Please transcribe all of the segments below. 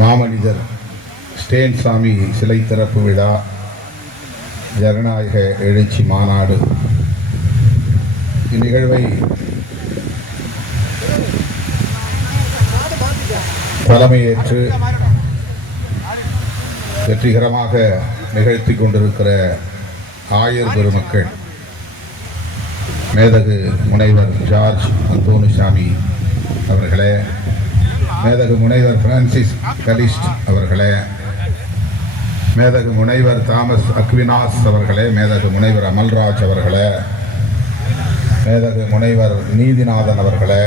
மாமனிதர் ஸ்டேன் சாமி சிலை திறப்பு விழா, ஜனநாயக எழுச்சி மாநாடு. இந்நிகழ்வை தலைமையேற்று வெற்றிகரமாக நிகழ்த்தி கொண்டிருக்கிற ஆயர் பெருமக்கள், மேதகு முனைவர் ஜார்ஜ் அந்தோனிசாமி அவர்களே, மேதகு முனைவர் பிரான்சிஸ் கலிஸ்ட் அவர்களே, மேதகு முனைவர் தாமஸ் அக்வினாஸ் அவர்களே, மேதகு முனைவர் அமல்ராஜ் அவர்களே, மேதகு முனைவர் நீதிநாதன் அவர்களே,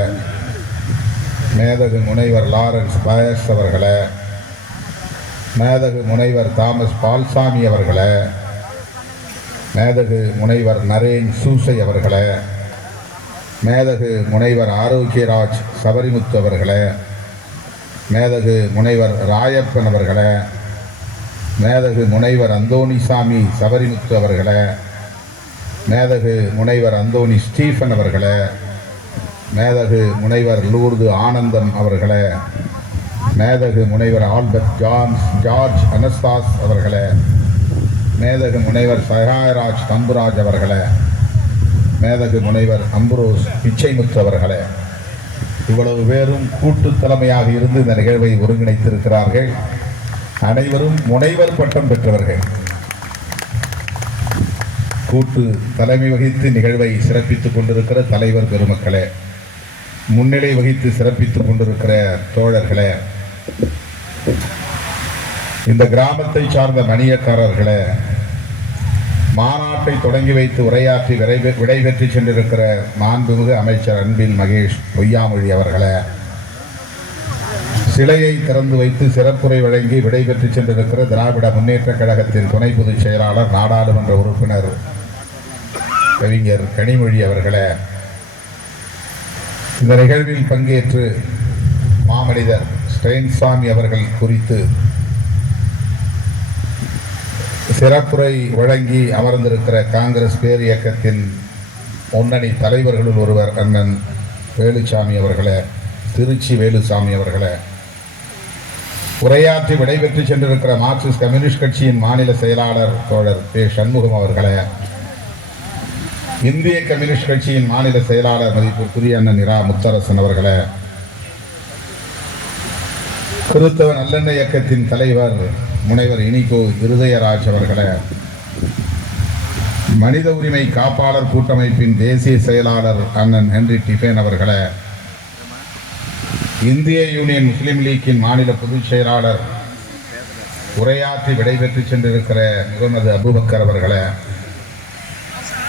மேதகு முனைவர் லாரன்ஸ் பயஸ் அவர்களே, மேதகு முனைவர் தாமஸ் பால்சாமி அவர்களே, மேதகு முனைவர் நரேன் சூசை அவர்களே, மேதகு முனைவர் ஆரோக்கியராஜ் சபரிமுத்து அவர்களே, மேதகு முனைவர் ராயப்பன் அவர்களே, மேதகு முனைவர் அந்தோணிசாமி சபரிமுத்து அவர்களே, மேதகு முனைவர் அந்தோணி ஸ்டீஃபன் அவர்களே, மேதகு முனைவர் லூர்து ஆனந்தம் அவர்களே, மேதகு முனைவர் ஆல்பர்ட் ஜார்ஜ் அனஸ்தாஸ் அவர்களே, மேதகு முனைவர் சகாயராஜ் தம்புராஜ் அவர்களே, மேதகு முனைவர் அம்புரோஸ் பிச்சைமுத்து அவர்களே, இவ்வளவு பேரும் கூட்டு தலைமையாக இருந்து இந்த நிகழ்வை ஒருங்கிணைத்திருக்கிறார்கள். அனைவரும் முனைவர் பட்டம் பெற்றவர்கள். கூட்டு தலைமை வகித்து நிகழ்வை சிறப்பித்துக் கொண்டிருக்கிற தலைவர் பெருமக்களே, முன்னிலை வகித்து சிறப்பித்துக் கொண்டிருக்கிற தோழர்களே, இந்த கிராமத்தை சார்ந்த மணியக்காரர்களே, மாநாட்டை தொடங்கி வைத்து உரையாற்றி விடைபெற்று சென்றிருக்கிற மாண்புமிகு அமைச்சர் அன்பில் மகேஷ் பொய்யாமொழி அவர்களே, சிலையை திறந்து வைத்து சிறப்புரை வழங்கி விடைபெற்று சென்றிருக்கிற திராவிட முன்னேற்ற கழகத்தின் துணை பொதுச் செயலாளர் நாடாளுமன்ற உறுப்பினர் கவிஞர் கனிமொழி அவர்களே, இந்த நிகழ்வில் பங்கேற்று மாமனிதர் ஸ்டெயின் சாமி அவர்கள் குறித்து சிறப்புரை வழங்கி அமர்ந்திருக்கிற காங்கிரஸ் பேர் இயக்கத்தின் முன்னணி தலைவர்களுள் ஒருவர் அண்ணன் வேலுசாமி அவர்களே, திருச்சி வேலுசாமி அவர்களே, உரையாற்றி விடைபெற்று சென்றிருக்கிற மார்க்சிஸ்ட் கம்யூனிஸ்ட் கட்சியின் மாநில செயலாளர் தோழர் பே சண்முகம் அவர்களே, இந்திய கம்யூனிஸ்ட் கட்சியின் மாநில செயலாளர் மதிப்பிற்குரிய அண்ணன் இரா முத்தரசன் அவர்களே, கிறிஸ்தவ நல்லெண்ணெய் இயக்கத்தின் தலைவர் முனைவர் இனிகோ இருதயராஜ் அவர்களே, மனித உரிமை காப்பாளர் கூட்டமைப்பின் தேசிய செயலாளர் அண்ணன் ஹென்றி டிஃபேன் அவர்களே, இந்திய யூனியன் முஸ்லீம் லீக்கின் மாநில பொதுச் செயலாளர் உரையாற்றி விடைபெற்று சென்றிருக்கிற முகமது அபுபக்கர் அவர்களே,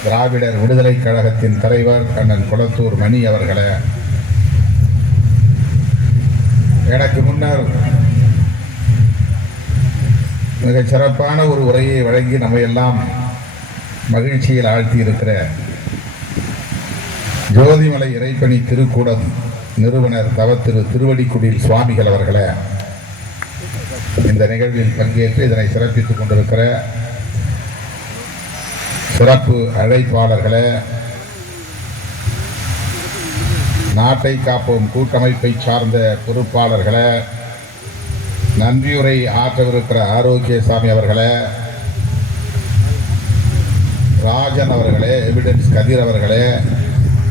திராவிடர் விடுதலை கழகத்தின் தலைவர் அண்ணன் குளத்தூர் மணி அவர்களே, எனக்கு முன்னர் மிகச் சிறப்பான ஒரு உரையை வழங்கி நம்மையெல்லாம் மகிழ்ச்சியில் ஆழ்த்தி இருக்கிற ஜோதிமலை இறைப்பணி திருக்கூடம் நிறுவனர் தவத்திரு திருவடிக்குடில் சுவாமிகள் அவர்களே, இந்த நிகழ்வில் பங்கேற்று இதனை சிறப்பித்துக் கொண்டிருக்கிற சிறப்பு அழைப்பாளர்களே, நாட்டை காப்போம் கூட்டமைப்பை சார்ந்த பொறுப்பாளர்களே, நன்றியுரை ஆற்றவிருக்கிற ஆரோக்கியசாமி அவர்களே, ராஜன் அவர்களே, எவிடன்ஸ் கதிர் அவர்களே,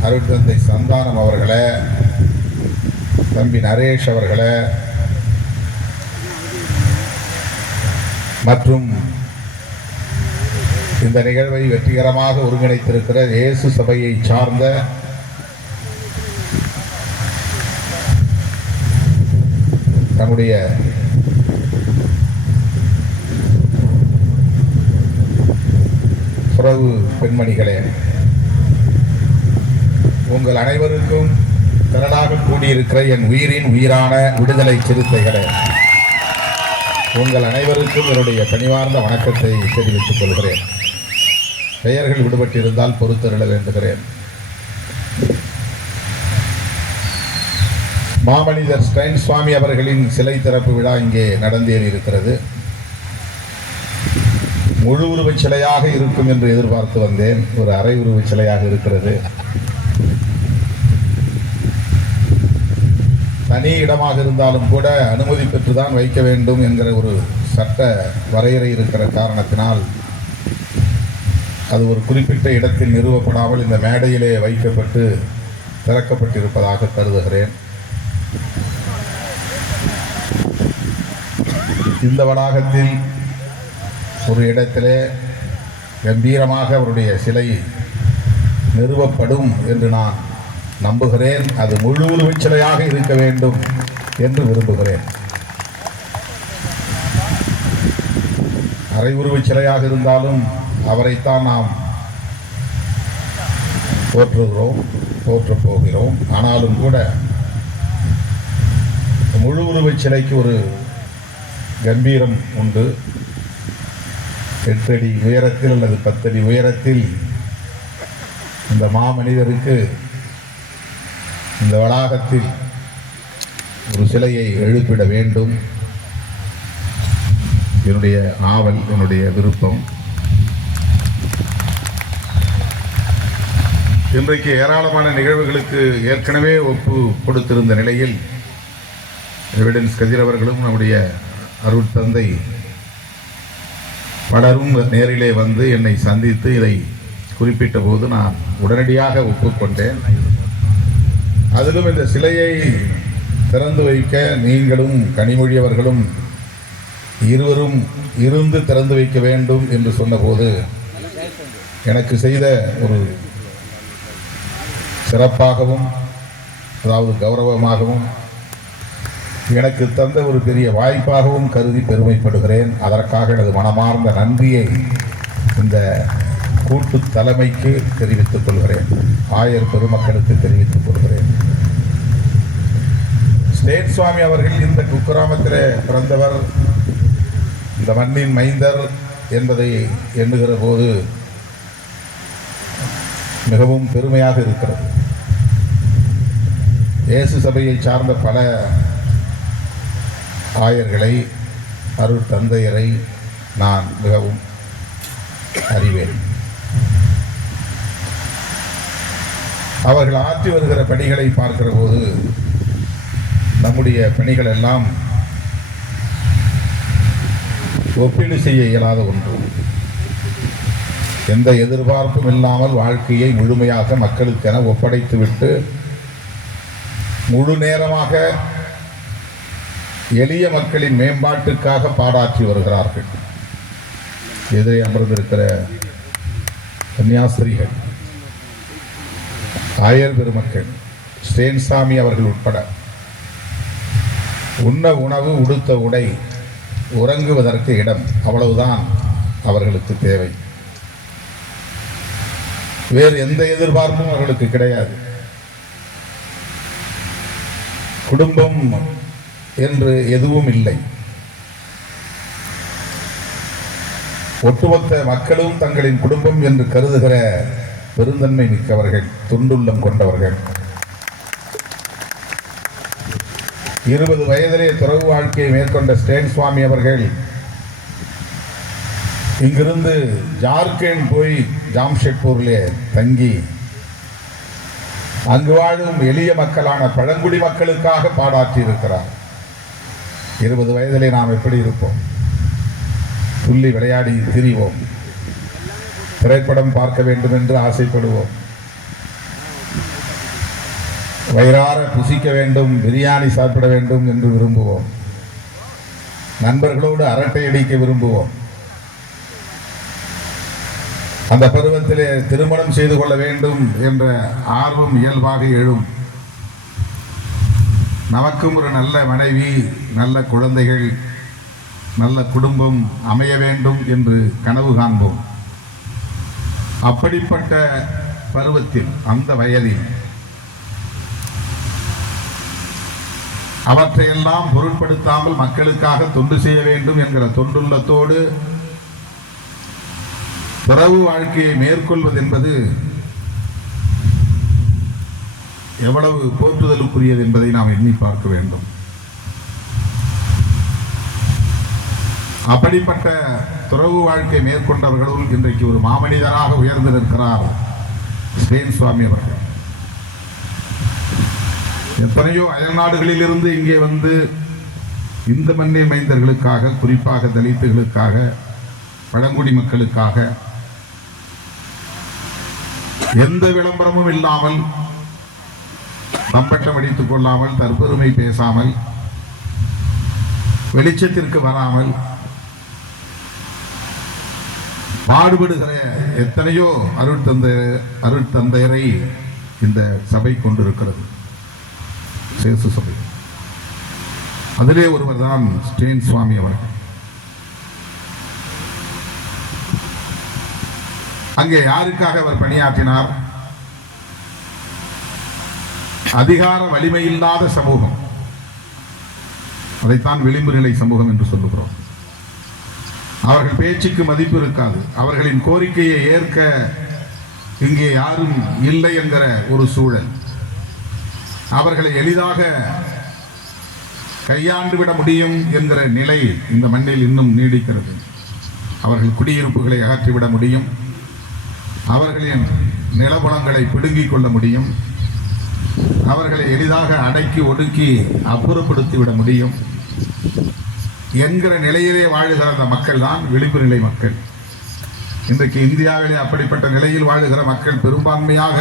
அருட்தந்தை சந்தானம் அவர்களே, தம்பி நரேஷ் அவர்களே மற்றும் இந்த நிகழ்வை வெற்றிகரமாக ஒருங்கிணைத்திருக்கிற இயேசு சபையை சார்ந்த நம்முடைய உறவு பெண்மணிகளே, உங்கள் அனைவருக்கும் திரளாக கூடியிருக்கிற என் உயிரின் உயிரான விடுதலை சிறுத்தைகளே, உங்கள் அனைவருக்கும் என்னுடைய பணிவார்ந்த வணக்கத்தை தெரிவித்துக் கொள்கிறேன். பெயர்கள் விடுபட்டிருந்தால் பொறுத்தருள வேண்டுகிறேன். மாமனிதர் ஸ்டெயின் சுவாமி அவர்களின் சிலை திறப்பு விழா இங்கே நடந்தேறி இருக்கிறது. முழு உருவச் சிலையாக இருக்கும் என்று எதிர்பார்த்து வந்தேன். ஒரு அரை உருவச் சிலையாக இருக்கிறது. தனி இடமாக இருந்தாலும் கூட அனுமதி பெற்றுதான் வைக்க வேண்டும் என்கிற ஒரு சட்ட வரையறை இருக்கிற காரணத்தினால் அது ஒரு குறிப்பிட்ட இடத்தில் நிறுவப்படாமல் இந்த மேடையிலே வைக்கப்பட்டு திறக்கப்பட்டிருப்பதாக கருதுகிறேன். இந்த வளாகத்தில் ஒரு இடத்திலே கம்பீரமாக அவருடைய சிலை நிறுவப்படும் என்று நான் நம்புகிறேன். அது முழு உருவச் சிலையாக இருக்க வேண்டும் என்று விரும்புகிறேன். அரை உருவச் சிலையாக இருந்தாலும் அவரைத்தான் நாம் போற்றப் போகிறோம். ஆனாலும் கூட முழு உருவச் சிலைக்கு ஒரு கம்பீரம் உண்டு. 8 அடி உயரத்தில் அல்லது 10 அடி உயரத்தில் இந்த மாமனிதருக்கு இந்த வளாகத்தில் ஒரு சிலையை எழுப்பிட வேண்டும். என்னுடைய ஆவல், என்னுடைய விருப்பம். இன்றைக்கு ஏராளமான நிகழ்வுகளுக்கு ஏற்கனவே ஒப்பு கொடுத்திருந்த நிலையில் எவிடன்ஸ் கதிர் அவர்களும் நம்முடைய அருட்தந்தை பலரும் நேரிலே வந்து என்னை சந்தித்து இதை குறிப்பிட்ட போது நான் உடனடியாக ஒப்புக்கொண்டேன். அதிலும் இந்த சிலையை திறந்து வைக்க நீங்களும் கனிமொழி அவர்களும் இருவரும் இருந்து திறந்து வைக்க வேண்டும் என்று சொன்னபோது எனக்கு செய்த ஒரு சிறப்பாகவும், அதாவது கௌரவமாகவும், எனக்கு தந்த ஒரு பெரிய வாய்ப்பாகவும் கருதி பெருமைப்படுகிறேன். அதற்காக எனது மனமார்ந்த நன்றியை இந்த கூட்டு தலைமைக்கு தெரிவித்துக் கொள்கிறேன். ஆயர் பெருமக்களுக்கு தெரிவித்துக் கொள்கிறேன். ஸ்டேட் சுவாமி அவர்கள் இந்த குக்கிராமத்தில் பிறந்தவர், இந்த மண்ணின் மைந்தர் என்பதை எண்ணுகிற போது மிகவும் பெருமையாக இருக்கிறது. இயேசு சபையை சார்ந்த பல ஆயர்களை, அருட்தந்தையரை நான் மிகவும் அறிவேன். அவர்கள் ஆற்றி வருகிற பணிகளை பார்க்கிற போது நம்முடைய பணிகள் எல்லாம் ஒப்பீடு செய்ய இயலாத ஒன்று. எந்த எதிர்பார்ப்பும் இல்லாமல் வாழ்க்கையை முழுமையாக மக்களுக்கென ஒப்படைத்துவிட்டு முழு நேரமாக எளிய மக்களின் மேம்பாட்டுக்காக பாடாற்றி வருகிறார்கள். எதிரே அமர்ந்திருக்கிற கன்னியாஸ்திரிகள், ஆயர் பெருமக்கள், ஸ்டேன்சாமி அவர்கள் உட்பட உண்ண உணவு, உடுத்த உடை, உறங்குவதற்கு இடம், அவ்வளவுதான் அவர்களுக்கு தேவை. வேறு எந்த எதிர்பார்ப்பும் அவர்களுக்கு கிடையாது. குடும்பம் என்று எதுவும் இல்லை. ஒட்டுமொத்த மக்களும் தங்களின் குடும்பம் என்று கருதுகிற பெருந்தன்மை மிக்கவர்கள், தொண்டுள்ளம் கொண்டவர்கள். 20 வயதிலே துறவு வாழ்க்கையை மேற்கொண்ட ஸ்டேன் சுவாமி அவர்கள் இங்கிருந்து ஜார்க்கண்ட் போய் ஜாம்ஷெட்பூரிலே தங்கி அங்கு வாழும் எளிய மக்களான பழங்குடி மக்களுக்காக பாடாற்றி இருக்கிறார். 20 வயதிலே நாம் எப்படி இருப்போம்? துள்ளி விளையாடி திரிவோம், திரைப்படம் பார்க்க வேண்டும் என்று ஆசைப்படுவோம், வயிறார புசிக்க வேண்டும், பிரியாணி சாப்பிட வேண்டும் என்று விரும்புவோம், நண்பர்களோடு அரட்டை அடிக்க விரும்புவோம். அந்த பருவத்திலே திருமணம் செய்து கொள்ள வேண்டும் என்ற ஆர்வம் இயல்பாக எழும். நமக்கும் ஒரு நல்ல மனைவி, நல்ல குழந்தைகள், நல்ல குடும்பம் அமைய வேண்டும் என்று கனவு காண்போம். அப்படிப்பட்ட பருவத்தில், அந்த வயதில் அவற்றையெல்லாம் பொருட்படுத்தாமல் மக்களுக்காக தொண்டு செய்ய வேண்டும் என்கிற தொண்டுள்ளத்தோடு துறவு வாழ்க்கையை மேற்கொள்வது என்பது எவ்வளவு போற்றுதலுக்குரியது என்பதை நாம் எண்ணி பார்க்க வேண்டும். அப்படிப்பட்ட துறவு வாழ்க்கை மேற்கொண்டவர்களும் இன்றைக்கு ஒரு மாமனிதராக உயர்ந்து நிற்கிறார் ஸ்டேன் சுவாமி அவர்கள். எத்தனையோ அயல் நாடுகளில் இருந்து இங்கே வந்து இந்த மண்ணின் மைந்தர்களுக்காக, குறிப்பாக தலித்துகளுக்காக, பழங்குடி மக்களுக்காக எந்த விளம்பரமும் இல்லாமல், தம்பட்டம் அடித்துக் கொள்ளாமல், தற்பெருமை பேசாமல், வெளிச்சத்திற்கு வராமல் பாடுபடுகிற எத்தனையோ அருட்தந்தையரை இந்த சபை கொண்டிருக்கிறது, சேசு சபை. அதிலே ஒருவர் தான் ஸ்டேன் சுவாமி அவர்கள். அங்கே யாருக்காக அவர் பணியாற்றினார்? அதிகார வலிமை இல்லாத சமூகம், அதைத்தான் விளிம்பு நிலை சமூகம் என்று சொல்லுகிறோம். அவர்கள் பேச்சுக்கு மதிப்பு இருக்காது. அவர்களின் கோரிக்கையை ஏற்க இங்கே யாரும் இல்லை என்கிற ஒரு சூழல். அவர்களை எளிதாக கையாண்டு விட முடியும் என்கிற நிலை இந்த மண்ணில் இன்னும் நீடிக்கிறது. அவர்கள் குடியிருப்புகளை அகற்றிவிட முடியும், அவர்களின் நிலபுலங்களை பிடுங்கிக் கொள்ள முடியும், அவர்களை எளிதாக அடக்கி ஒடுக்கி அப்புறப்படுத்திவிட முடியும் என்கிற நிலையிலே வாழுகிற அந்த மக்கள் தான் விளிம்பு நிலை மக்கள். இன்றைக்கு இந்தியாவிலே அப்படிப்பட்ட நிலையில் வாழுகிற மக்கள் பெரும்பான்மையாக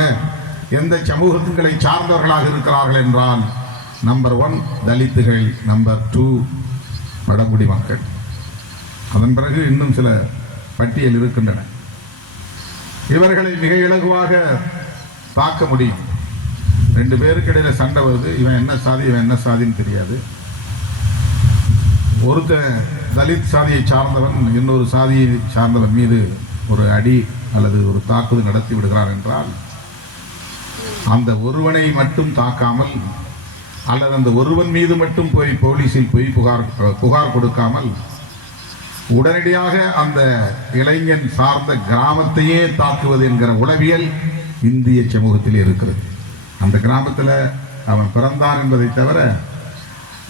எந்த சமூகங்களை சார்ந்தவர்களாக இருக்கிறார்கள் என்றால், நம்பர் 1 தலித்துகள், நம்பர் 2 பழங்குடி மக்கள். அதன் பிறகு இன்னும் சில பட்டியல் இருக்கின்றன. இவர்களை மிக இலகுவாக தாக்க முடியும். 2 பேருக்கு இடையில சண்டை வருது, இவன் என்ன சாதி இவன் என்ன சாதின்னு தெரியாது. ஒருத்த தலித் சாதியை சார்ந்தவன் இன்னொரு சாதியை சார்ந்தவன் மீது ஒரு அடி அல்லது ஒரு தாக்குதல் நடத்தி விடுகிறார் என்றால், அந்த ஒருவனை மட்டும் தாக்காமல் அல்லது அந்த ஒருவன் மீது மட்டும் போய் போலீஸில் போய் புகார் கொடுக்காமல் உடனடியாக அந்த இளைஞன் சார்ந்த கிராமத்தையே தாக்குவது என்கிற உளவியல் இந்திய சமூகத்தில் இருக்கிறது. அந்த கிராமத்தில் அவன் பிறந்தான் என்பதை தவிர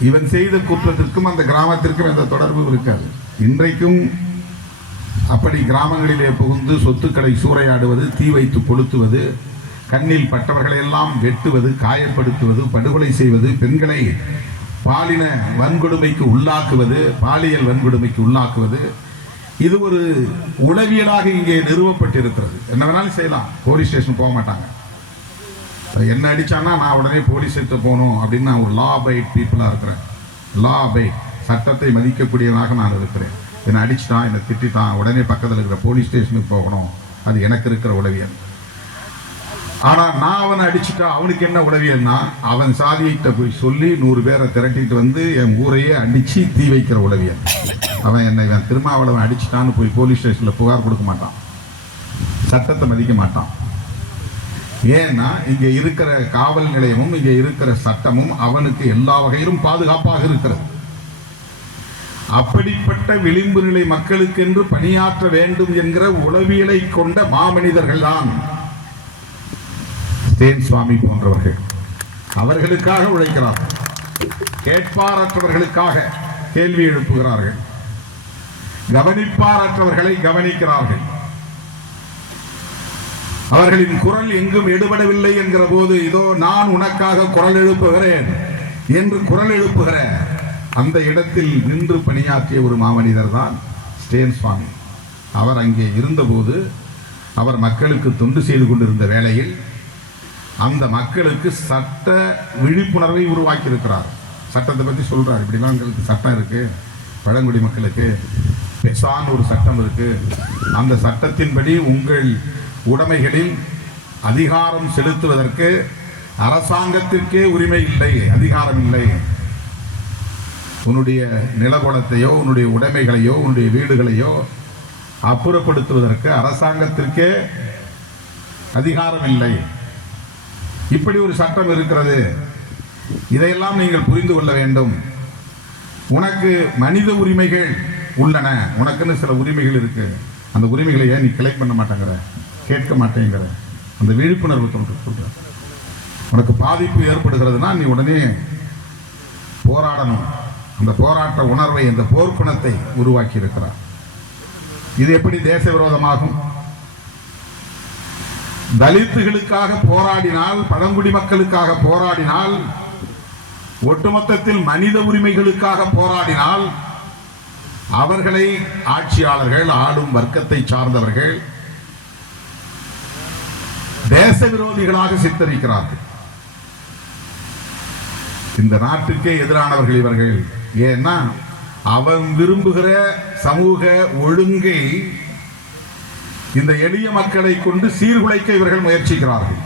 இவன் செய்த குற்றத்திற்கும் அந்த கிராமத்திற்கும் எந்த தொடர்பும் இருக்காது. இன்றைக்கும் அப்படி கிராமங்களிலே புகுந்து சொத்துக்களை சூறையாடுவது, தீ வைத்து கொளுத்துவது, கண்ணில் பட்டவர்களை எல்லாம் வெட்டுவது, காயப்படுத்துவது, படுகொலை செய்வது, பெண்களை பாலின வன்கொடுமைக்கு உள்ளாக்குவது, பாலியல் வன்கொடுமைக்கு உள்ளாக்குவது, இது ஒரு உளவியலாக இங்கே நிறுவப்பட்டிருக்கிறது. என்ன வேணாலும் செய்யலாம், போலீஸ் ஸ்டேஷன் போக மாட்டாங்க. என்ன அடிச்சான்னா நான் உடனே போலீஸ் ஸ்டேஷன் போகணும் அப்படின்னு நான் ஒரு லா அபைட் பீப்புளாக இருக்கிறேன். லா அபைட், சட்டத்தை மதிக்கக்கூடியவனாக நான் இருக்கிறேன். என்னை அடிச்சுட்டான், என்னை திட்டான், உடனே பக்கத்தில் இருக்கிற போலீஸ் ஸ்டேஷனுக்கு போகணும், அது எனக்கு இருக்கிற உளவியல். ஆனால் நான் அவனை அடிச்சுட்டா அவனுக்கு என்ன உளவியல்னா, அவன் சாதியிட்ட போய் சொல்லி 100 பேரை திரட்டிட்டு வந்து என் ஊரையே அடித்து தீ வைக்கிற உளவியல். அவன் என்னை இவன் திருமாவளவன் அடிச்சுட்டான்னு போய் போலீஸ் ஸ்டேஷனில் புகார் கொடுக்க மாட்டான், சட்டத்தை மதிக்க மாட்டான். ஏன்னா இங்கே இருக்கிற காவல் நிலையமும் இங்கே இருக்கிற சட்டமும் அவனுக்கு எல்லா வகையிலும் பாதுகாப்பாக இருக்கிறது. அப்படிப்பட்ட விளிம்பு நிலை மக்களுக்கென்று பணியாற்ற வேண்டும் என்கிற உளவியலை கொண்ட மாமனிதர்கள் தான் ஸ்டேன் சுவாமி போன்றவர்கள். அவர்களுக்காக உழைக்கிறார்கள், கேட்பாரற்றவர்களுக்காக கேள்வி எழுப்புகிறார்கள், கவனிப்பாரற்றவர்களை கவனிக்கிறார்கள். அவர்களின் குரல் எங்கும் எடுபடவில்லை என்கிற போது, இதோ நான் உனக்காக குரல் எழுப்புகிறேன் என்று குரல் எழுப்புகிற அந்த இடத்தில் நின்று பணியாற்றிய ஒரு மாமனிதர் தான் ஸ்டேன் சுவாமி. அவர் அங்கே இருந்தபோது அவர் மக்களுக்கு தொண்டு செய்து கொண்டிருந்த வேளையில் அந்த மக்களுக்கு சட்ட விழிப்புணர்வை உருவாக்கி இருக்கிறார். சட்டத்தை பற்றி சொல்றார். இப்படிலாம் எங்களுக்கு சட்டம் இருக்கு, பழங்குடி மக்களுக்கு பெசான் ஒரு சட்டம் இருக்கு, அந்த சட்டத்தின்படி உங்கள் உடைமைகளில் அதிகாரம் செலுத்துவதற்கு அரசாங்கத்திற்கே உரிமை இல்லை, அதிகாரம் இல்லை. உன்னுடைய நிலகுலத்தையோ உன்னுடைய உடைமைகளையோ உன்னுடைய வீடுகளையோ அப்புறப்படுத்துவதற்கு அரசாங்கத்திற்கே அதிகாரம் இல்லை. இப்படி ஒரு சட்டம் இருக்கிறது. இதையெல்லாம் நீங்கள் புரிந்து கொள்ள வேண்டும். உனக்கு மனித உரிமைகள் உள்ளன, உனக்குன்னு சில உரிமைகள் இருக்கு. அந்த உரிமைகளை ஏன் நீ கிளைம் பண்ண மாட்டேங்கிற, கேட்க மாட்டேங்கிற? அந்த விழிப்புணர்வு சொல்ற. உனக்கு பாதிப்பு ஏற்படுகிறதுனா நீ உடனே போராடணும். அந்த போராட்ட உணர்வை, அந்த போர்க்குணத்தை உருவாக்கி இருக்கிறார். இது எப்படி தேச விரோதமாகும்? தலித்துகளுக்காக போராடினால், பழங்குடி மக்களுக்காக போராடினால், ஒட்டுமொத்தத்தில் மனித உரிமைகளுக்காக போராடினால் அவர்களை ஆட்சியாளர்கள், ஆளும் வர்க்கத்தை சார்ந்தவர்கள் தேச விரோதிகளாக சித்தரிக்கிறார்கள். இந்த நாட்டுக்கே எதிரானவர்கள் இவர்கள். ஏன்னா அவன் விரும்புகிற சமூக ஒழுங்கை இந்த எளிய மக்களை கொண்டு சீர்குலைக்க இவர்கள் முயற்சிக்கிறார்கள்.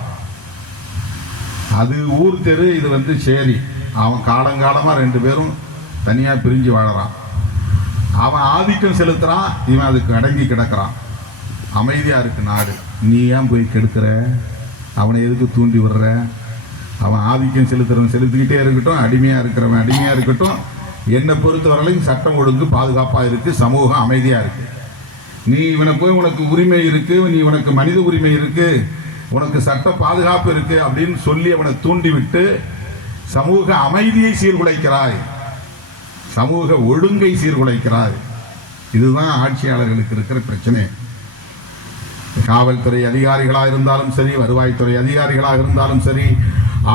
அது ஊர் தெரு, இது சேரி. அவன் காலங்காலமா 2 பேரும் தனியா பிரிஞ்சு வாழறான். அவன் ஆதிக்கம் செலுத்துறான், இவன் அதுக்கு அடங்கி கிடக்கிறான். அமைதியா இருக்கு நாடு. நீ ஏன் போய் கெடுக்கிற? அவனை எதுக்கு தூண்டி விடுற? அவன் ஆதிக்கம் செலுத்துறவன் செலுத்திக்கிட்டே இருக்கட்டும், அடிமையா இருக்கிறவன் அடிமையா இருக்கட்டும். என்னை பொறுத்தவரையிலும் சட்டம் ஒழுங்கு பாதுகாப்பா இருக்கு, சமூகம் அமைதியா இருக்கு. நீ இவனை போய் உனக்கு உரிமை இருக்கு, நீ உனக்கு மனித உரிமை இருக்கு, உனக்கு சட்ட பாதுகாப்பு இருக்கு அப்படின்னு சொல்லி அவனை தூண்டிவிட்டு சமூக அமைதியை சீர்குலைக்கிறாய், சமூக ஒழுங்கை சீர்குலைக்கிறாய். இதுதான் ஆட்சியாளர்களுக்கு இருக்கிற பிரச்சனை. காவல்துறை அதிகாரிகளாக இருந்தாலும் சரி, வருவாய்த்துறை அதிகாரிகளாக இருந்தாலும் சரி,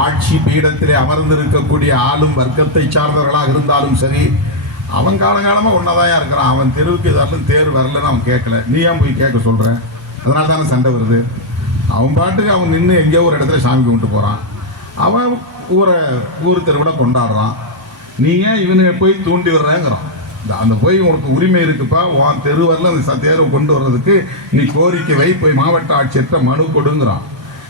ஆட்சி பீடத்திலே அமர்ந்திருக்கக்கூடிய ஆளும் வர்க்கத்தை சார்ந்தவர்களாக இருந்தாலும் சரி, அவன் காலங்காலமா ஒன்னதான் இருக்கிறான். அவன் தெருவுக்கு ஏதாச்சும் தேர் வரலன்னு அவன் கேட்கல, நீ ஏன் போய் கேட்க சொல்ற? அதனால தானே சண்டை வருது. அவன் பாட்டுக்கு அவன் நின்று எங்கேயோ ஒரு இடத்துல சாமி கும்பிட்டு போறான், அவன் ஊர் தெருவில் கொண்டாடுறான். நீ ஏன் இவனை போய் தூண்டி விடுறேங்கிறான். அந்த போய் உனக்கு உரிமை இருக்குப்பா, உன் தெருவரில் அந்த தேர்வை கொண்டு வர்றதுக்கு நீ கோரிக்கை வை, போய் மாவட்ட ஆட்சியர்கிட்ட மனு கொடுங்கிறான்.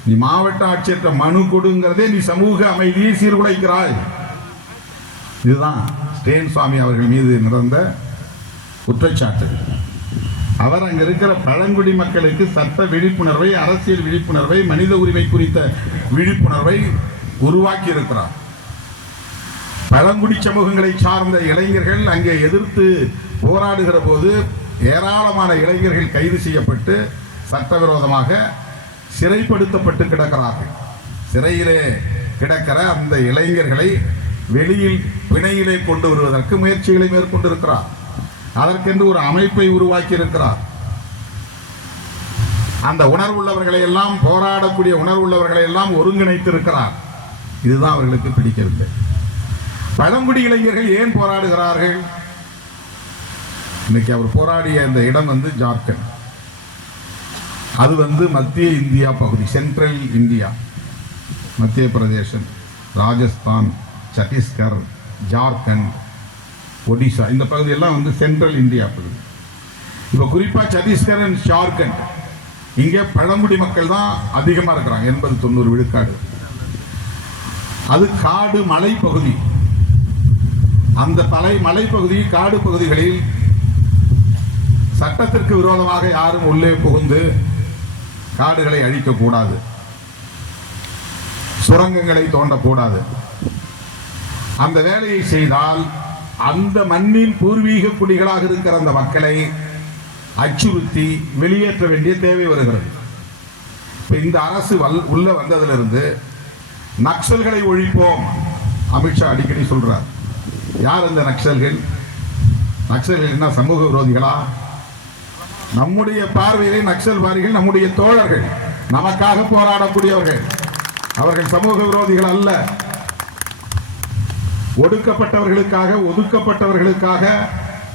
நீ மாவட்ட ஆட்சியர்கிட்ட மனு கொடுங்கிறதே நீ சமூக அமைதியை சீர்குலைக்கிறாய். இதுதான் ஸ்டேன் சுவாமி அவர்கள் மீது நடந்த குற்றச்சாட்டு. அவர் அங்க இருக்கிற பழங்குடி மக்களுக்கு சட்ட விழிப்புணர்வை, அரசியல் விழிப்புணர்வை, மனித உரிமை குறித்த விழிப்புணர்வை உருவாக்கி இருக்கிறார். பழங்குடி சமூகங்களை சார்ந்த இளைஞர்கள் அங்கே எதிர்த்து போராடுகிற போது ஏராளமான இளைஞர்கள் கைது செய்யப்பட்டு சட்டவிரோதமாக சிறைப்படுத்தப்பட்டு கிடக்கிறார்கள். சிறையிலே கிடக்கிற அந்த இளைஞர்களை வெளியில் பிணையிலே கொண்டு வருவதற்கு முயற்சிகளை மேற்கொண்டிருக்கிறார். அதற்கென்று ஒரு அமைப்பை உருவாக்கி இருக்கிறார். அந்த உணர்வுள்ளவர்களை எல்லாம், போராடக்கூடிய உணர்வுள்ளவர்களை எல்லாம் ஒருங்கிணைத்திருக்கிறார். இதுதான் அவர்களுக்கு பிடிக்கவில்லை. பழங்குடி இளைஞர்கள் ஏன் போராடுகிறார்கள்? இன்னைக்கு அவர் போராடிய இந்த இடம் ஜார்க்கண்ட். அது மத்திய இந்தியா பகுதி, சென்ட்ரல் இந்தியா, மத்திய பிரதேசம், ராஜஸ்தான், சத்தீஸ்கர், ஜார்க்கண்ட், ஒடிசா, இந்த பகுதியெல்லாம் சென்ட்ரல் இந்தியா பகுதி. இப்போ குறிப்பாக சத்தீஸ்கர் அண்ட் ஜார்க்கண்ட், இங்கே பழங்குடி மக்கள் தான் அதிகமாக இருக்கிறாங்க, 80-90 விழுக்காடு. அது காடு மலை பகுதி. அந்த மலைப்பகுதி, காடு பகுதிகளில் சட்டத்திற்கு விரோதமாக யாரும் உள்ளே புகுந்து காடுகளை அழிக்கக்கூடாது, சுரங்கங்களை தோண்டக்கூடாது. அந்த வேலையை செய்தால் அந்த மண்ணின் பூர்வீக குடிகளாக இருக்கிற அந்த மக்களை அச்சுறுத்தி வெளியேற்ற வேண்டிய தேவை வருகிறது. இந்த அரசு உள்ள வந்ததிலிருந்து நக்சல்களை ஒழிப்போம் அமித்ஷா அடிக்கடி சொல்றார். யார் அந்த நக்சல்கள்? நக்சல்கள் என்ன சமூக விரோதிகளா? நம்முடைய பார்வையிலே நக்சல்வாதிகள் நம்முடைய தோழர்கள், நமக்காக போராடக்கூடியவர்கள். அவர்கள் சமூக விரோதிகள் அல்ல. ஒடுக்கப்பட்டவர்களுக்காக, ஒதுக்கப்பட்டவர்களுக்காக,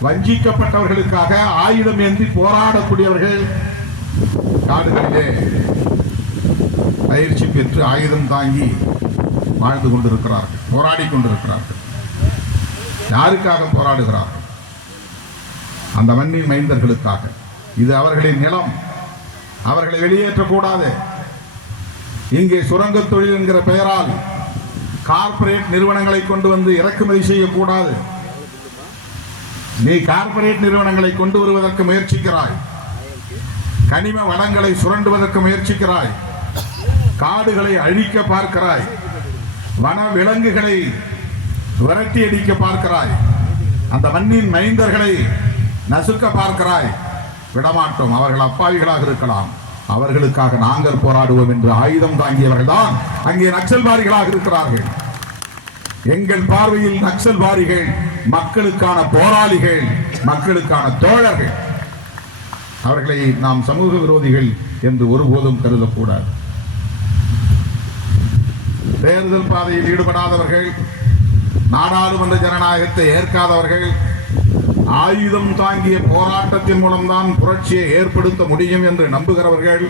வஞ்சிக்கப்பட்டவர்களுக்காக ஆயுதம் ஏந்தி போராடக்கூடியவர்கள். காடுகளிலே பயிற்சி பெற்று ஆயுதம் தாங்கி வாழ்ந்து கொண்டிருக்கிறார்கள், போராடி கொண்டிருக்கிறார்கள். யாருக்காக போராடுகிறார்கள்? அந்த மண்ணின் மைந்தர்களுக்காக. இது அவர்களின் நிலம், அவர்களை வெளியேற்றக்கூடாது. இங்கே சுரங்க தொழில் என்கிற பெயரால் கார்ப்பரேட் நிறுவனங்களை கொண்டு வந்து இறக்குமதி செய்யக்கூடாது. நீ கார்ப்பரேட் நிறுவனங்களை கொண்டு வருவதற்கு முயற்சிக்கிறாய், கனிம வளங்களை சுரண்டுவதற்கு முயற்சிக்கிறாய், காடுகளை அழிக்க பார்க்கிறாய், வன விலங்குகளை விரட்டி அடிக்க பார்க்கிறாய், அந்த மண்ணின் மைந்தர்களை நசுக்க பார்க்கிறாய். விடமாட்டோம். அவர்கள் அப்பாவிகளாக இருக்கலாம், அவர்களுக்காக நாங்கள் போராடுவோம் என்று ஆயுதம் தாங்கியவர்கள் தான் அங்கே நக்சல்வாதிகளாக இருக்கிறார்கள். எங்கள் பார்வையில் நக்சல்வாதிகள் மக்களுக்கான போராளிகள், மக்களுக்கான தோழர்கள். அவர்களை நாம் சமூக விரோதிகள் என்று ஒருபோதும் கருதக்கூடாது. தேர்தல் பாதையில் ஈடுபடாதவர்கள், நாடாளுமன்ற ஜனநாயகத்தை ஏற்காதவர்கள், ஆயுதம் தாங்கிய போராட்டத்தின் மூலம்தான் புரட்சியை ஏற்படுத்த முடியும் என்று நம்புகிறவர்கள்,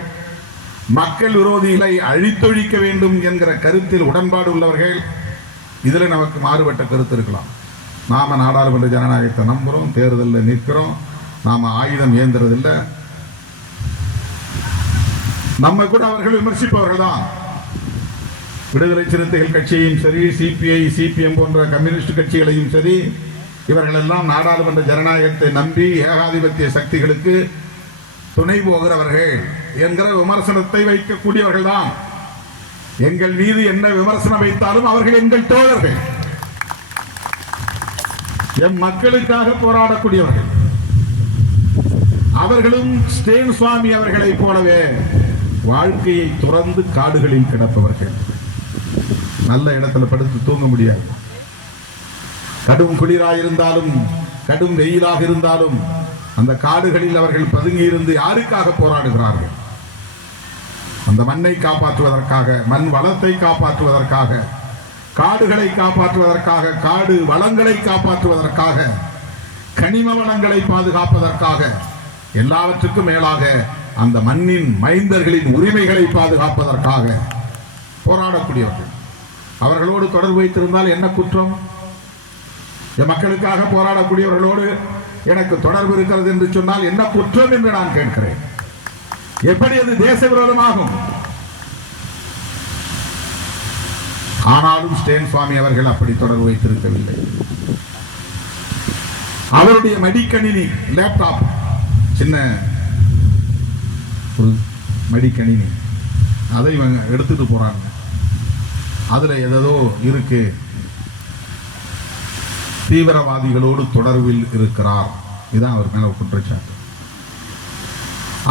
மக்கள் விரோதிகளை அழித்தொழிக்க வேண்டும் என்கிற கருத்தில் உடன்பாடு உள்ளவர்கள், இதில் நமக்கு மாறுபட்ட கருத்து இருக்கலாம். நாம நாடாளுமன்ற ஜனநாயகத்தை நம்புறோம், தேர்தலில் நிற்கிறோம், நாம ஆயுதம் ஏந்துறதில்லை. நம்ம கூட அவர்கள் விமர்சிப்பவர்கள் தான். விடுதலை சிறுத்தைகள் கட்சியையும் சரி, சிபிஐ, சிபிஎம் போன்ற கம்யூனிஸ்ட் கட்சிகளையும் சரி, இவர்கள் எல்லாம் நாடாளுமன்ற ஜனநாயகத்தை நம்பி ஏகாதிபத்திய சக்திகளுக்கு துணை போகிறவர்கள் என்கிற விமர்சனத்தை வைக்கக்கூடியவர்கள் தான். எங்கள் மீது என்ன விமர்சனம் வைத்தாலும் அவர்கள் எங்கள் தோழர்கள், எம் மக்களுக்காக போராடக்கூடியவர்கள். அவர்களும் ஸ்டேன் சுவாமி அவர்களைப் போலவே வாழ்க்கையை துறந்து காடுகளில் கிடப்பவர்கள். நல்ல இடத்துல படுத்து தூங்க முடியாது. கடும் குளிராக இருந்தாலும், கடும் வெயிலாக இருந்தாலும் அந்த காடுகளில் அவர்கள் பதுங்கி இருந்து யாருக்காக போராடுகிறார்கள்? அந்த மண்ணை காப்பாற்றுவதற்காக, மண் வளத்தை காப்பாற்றுவதற்காக, காடுகளை காப்பாற்றுவதற்காக, காடு வளங்களை காப்பாற்றுவதற்காக, கனிம வளங்களை பாதுகாப்பதற்காக, எல்லாவற்றுக்கும் மேலாக அந்த மண்ணின் மைந்தர்களின் உரிமைகளை பாதுகாப்பதற்காக போராடக்கூடியவர்கள். அவர்களோடு தொடர்பு வைத்திருந்தால் என்ன குற்றம்? மக்களுக்காக போராடக்கூடியவர்களோடு எனக்கு தொடர்பு இருக்கிறது என்று சொன்னால் என்ன குற்றம் என்று நான் கேட்கிறேன். எப்படி அது தேச விரோதமாகும்? ஆனாலும் ஸ்டேன் சுவாமி அவர்கள் அப்படி தொடர்பு வைத்திருக்கவில்லை. அவருடைய மடிக்கணினி, லேப்டாப், சின்ன ஒரு மடிக்கணினி, அதை இவங்க எடுத்துட்டு போறாங்க. அதுல ஏதோ இருக்கு, தீவிரவாதிகளோடு தொடர்பில் இருக்கிறார். இதுதான் அவர் மேல குற்றச்சாட்டு.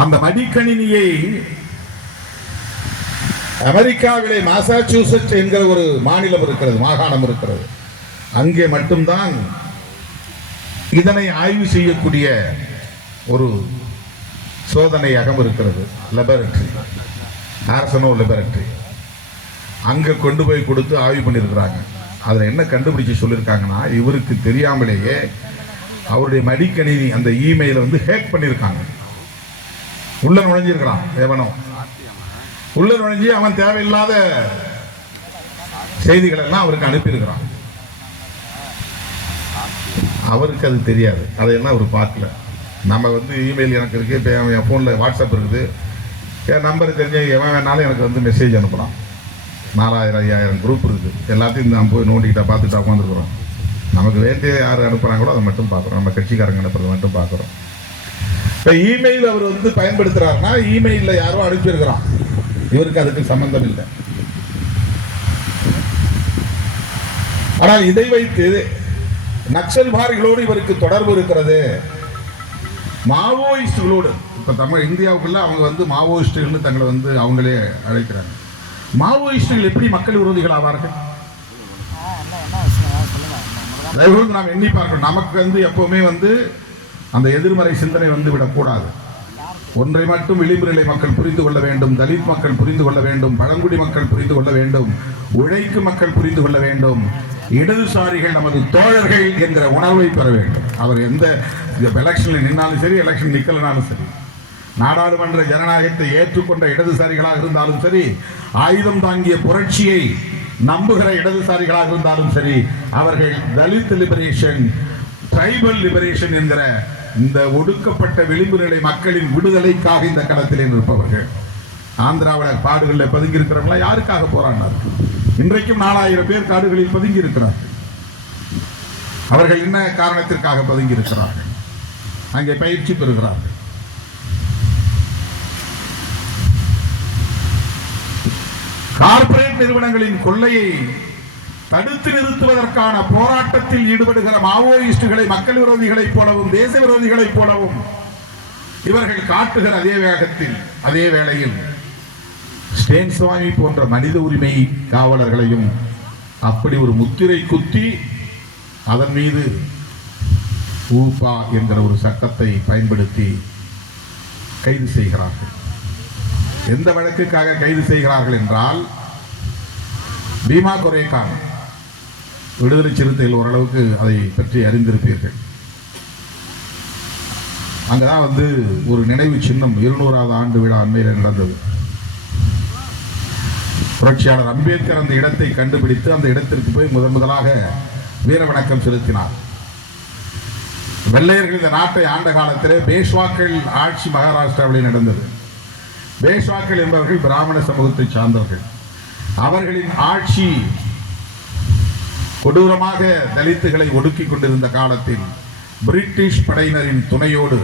அந்த மடிக்கணினியை அமெரிக்காவிலே மாசாச்சூசெட்ஸ் என்கிற ஒரு மாநிலம் இருக்கிறது, மாகாணம் இருக்கிறது. அங்கே மட்டும்தான் இதனை ஆய்வு செய்யக்கூடிய ஒரு சோதனையகம் இருக்கிறது, லெபரட்டரி, ஆர்சனோ லெபரட்டரி. அங்கே கொண்டு போய் கொடுத்து ஆய்வு பண்ணியிருக்கிறாங்க. அதில் என்ன கண்டுபிடிச்சு சொல்லியிருக்காங்கன்னா, இவருக்கு தெரியாமலேயே அவருடைய மடிக்கணினி அந்த இமெயிலை வந்து ஹேக் பண்ணியிருக்காங்க. உள்ள நுழைஞ்சிருக்கிறான் எவனோ, உள்ள நுழைஞ்சி அவன் தேவையில்லாத செய்திகள் எல்லாம் அவருக்கு அனுப்பியிருக்கிறான். அவருக்கு அது தெரியாது, அதையெல்லாம் அவர் பார்க்கல. நம்ம வந்து இமெயில் எனக்கு இருக்குது, இப்போ என் ஃபோனில் வாட்ஸ்அப் இருக்குது, என் நம்பர் தெரிஞ்ச எவன் வேணாலும் எனக்கு வந்து மெசேஜ் அனுப்பலாம். 4000 5000 குரூப் இருக்குது. எல்லாத்தையும் நான் போய் நோண்டிக்கிட்ட பார்த்துட்டு உட்காந்துருக்குறோம். நமக்கு வேண்டிய யார் அனுப்புகிறாங்களோ அதை மட்டும் பார்க்குறோம், நம்ம கட்சிக்காரங்க அனுப்புறதை மட்டும் பார்க்குறோம். இப்போ இமெயில் அவர் வந்து பயன்படுத்துகிறாருன்னா இமெயிலில் யாரோ அனுப்பியிருக்கிறான், இவருக்கு அதுக்கு சம்பந்தம் இல்லை. ஆனால் இதை வைத்து நக்சல்வாதிகளோடு இவருக்கு தொடர்பு இருக்கிறது, மாவோயிஸ்டுகளோடு. இப்போ தமிழ் இந்தியாவுக்குள்ள அவங்க வந்து மாவோயிஸ்டுகள்னு தங்களை வந்து அவங்களே அழைக்கிறாங்க. மாவோயிஸ்டுகள் எப்படி மக்கள் விரோதிகள் ஆவார்கள்? நாம் எண்ணி பார்க்கணும். நமக்கு வந்து எப்பவுமே வந்து அந்த எதிர்மறை சிந்தனை வந்து விடக்கூடாது. ஒன்றை மட்டும் விளிம்பு நிலை மக்கள் புரிந்து கொள்ள வேண்டும், தலித் மக்கள் புரிந்து கொள்ள வேண்டும், பழங்குடி மக்கள் புரிந்து கொள்ள வேண்டும், உழைக்கும் மக்கள் புரிந்து கொள்ள வேண்டும், இடதுசாரிகள் நமது தோழர்கள் என்கிற உணர்வை பெற வேண்டும். அவர் எந்த எலெக்ஷனில் நின்னாலும் சரி, எலெக்ஷன் நிற்கலனாலும் சரி, நாடாளுமன்ற ஜனநாயகத்தை ஏற்றுக்கொண்ட இடதுசாரிகளாக இருந்தாலும் சரி, ஆயுதம் தாங்கிய புரட்சியை நம்புகிற இடதுசாரிகளாக இருந்தாலும் சரி, அவர்கள் தலித் லிபரேஷன், ட்ரைபல் லிபரேஷன் என்கிற இந்த ஒடுக்கப்பட்ட விளிம்பு நிலை மக்களின் விடுதலைக்காக இந்த களத்திலே நிற்பவர்கள். ஆந்திராவில் காடுகளில் பதுங்கி இருக்கிறவங்களா யாருக்காக போராடினார்கள்? இன்றைக்கும் 4000 பேர் காடுகளில் பதுங்கி இருக்கிறார்கள். அவர்கள் என்ன காரணத்திற்காக பதுங்கி இருக்கிறார்கள்? அங்கே பயிற்சி பெறுகிறார்கள். கார்ப்பரேட் நிறுவனங்களின் கொள்ளையை தடுத்து நிறுத்துவதற்கான போராட்டத்தில் ஈடுபடுகிற மாவோயிஸ்டுகளை மக்கள் விரோதிகளைப் போலவும் தேச விரோதிகளைப் போலவும் இவர்கள் காட்டுகிற அதே வேகத்தில், அதே வேளையில் ஸ்டேன் சுவாமி போன்ற மனித உரிமை காவலர்களையும் அப்படி ஒரு முத்திரை குத்தி அதன் மீது ஊபா என்கிற ஒரு சட்டத்தை பயன்படுத்தி கைது செய்கிறார்கள். எந்த வழக்குக்காக கைது செய்கிறார்கள் என்றால், பீமா கொரேகான் விடுதலை சிறுத்தைகள் ஓரளவுக்கு அதை பற்றி அறிந்திருப்பீர்கள். அங்கதான் ஒரு நினைவு சின்னம் 200வது ஆண்டு விழா அண்மையில் நடந்தது. புரட்சியாளர் அம்பேத்கர் அந்த இடத்தை கண்டுபிடித்து அந்த இடத்திற்கு போய் முதலாக வீர வணக்கம் செலுத்தினார். வெள்ளையர்கள் இந்த நாட்டை ஆண்ட காலத்திலே பேஷ்வாக்கள் ஆட்சி மகாராஷ்டிராவில் நடந்தது. பேஷ்வாக்கள் என்பவர்கள் பிராமண சமூகத்தை சார்ந்தவர்கள். அவர்களின் ஆட்சி கொடூரமாக தலித்துகளை ஒடுக்கிக் கொண்டிருந்த காலத்தில் பிரிட்டிஷ் படையினரின் துணையோடு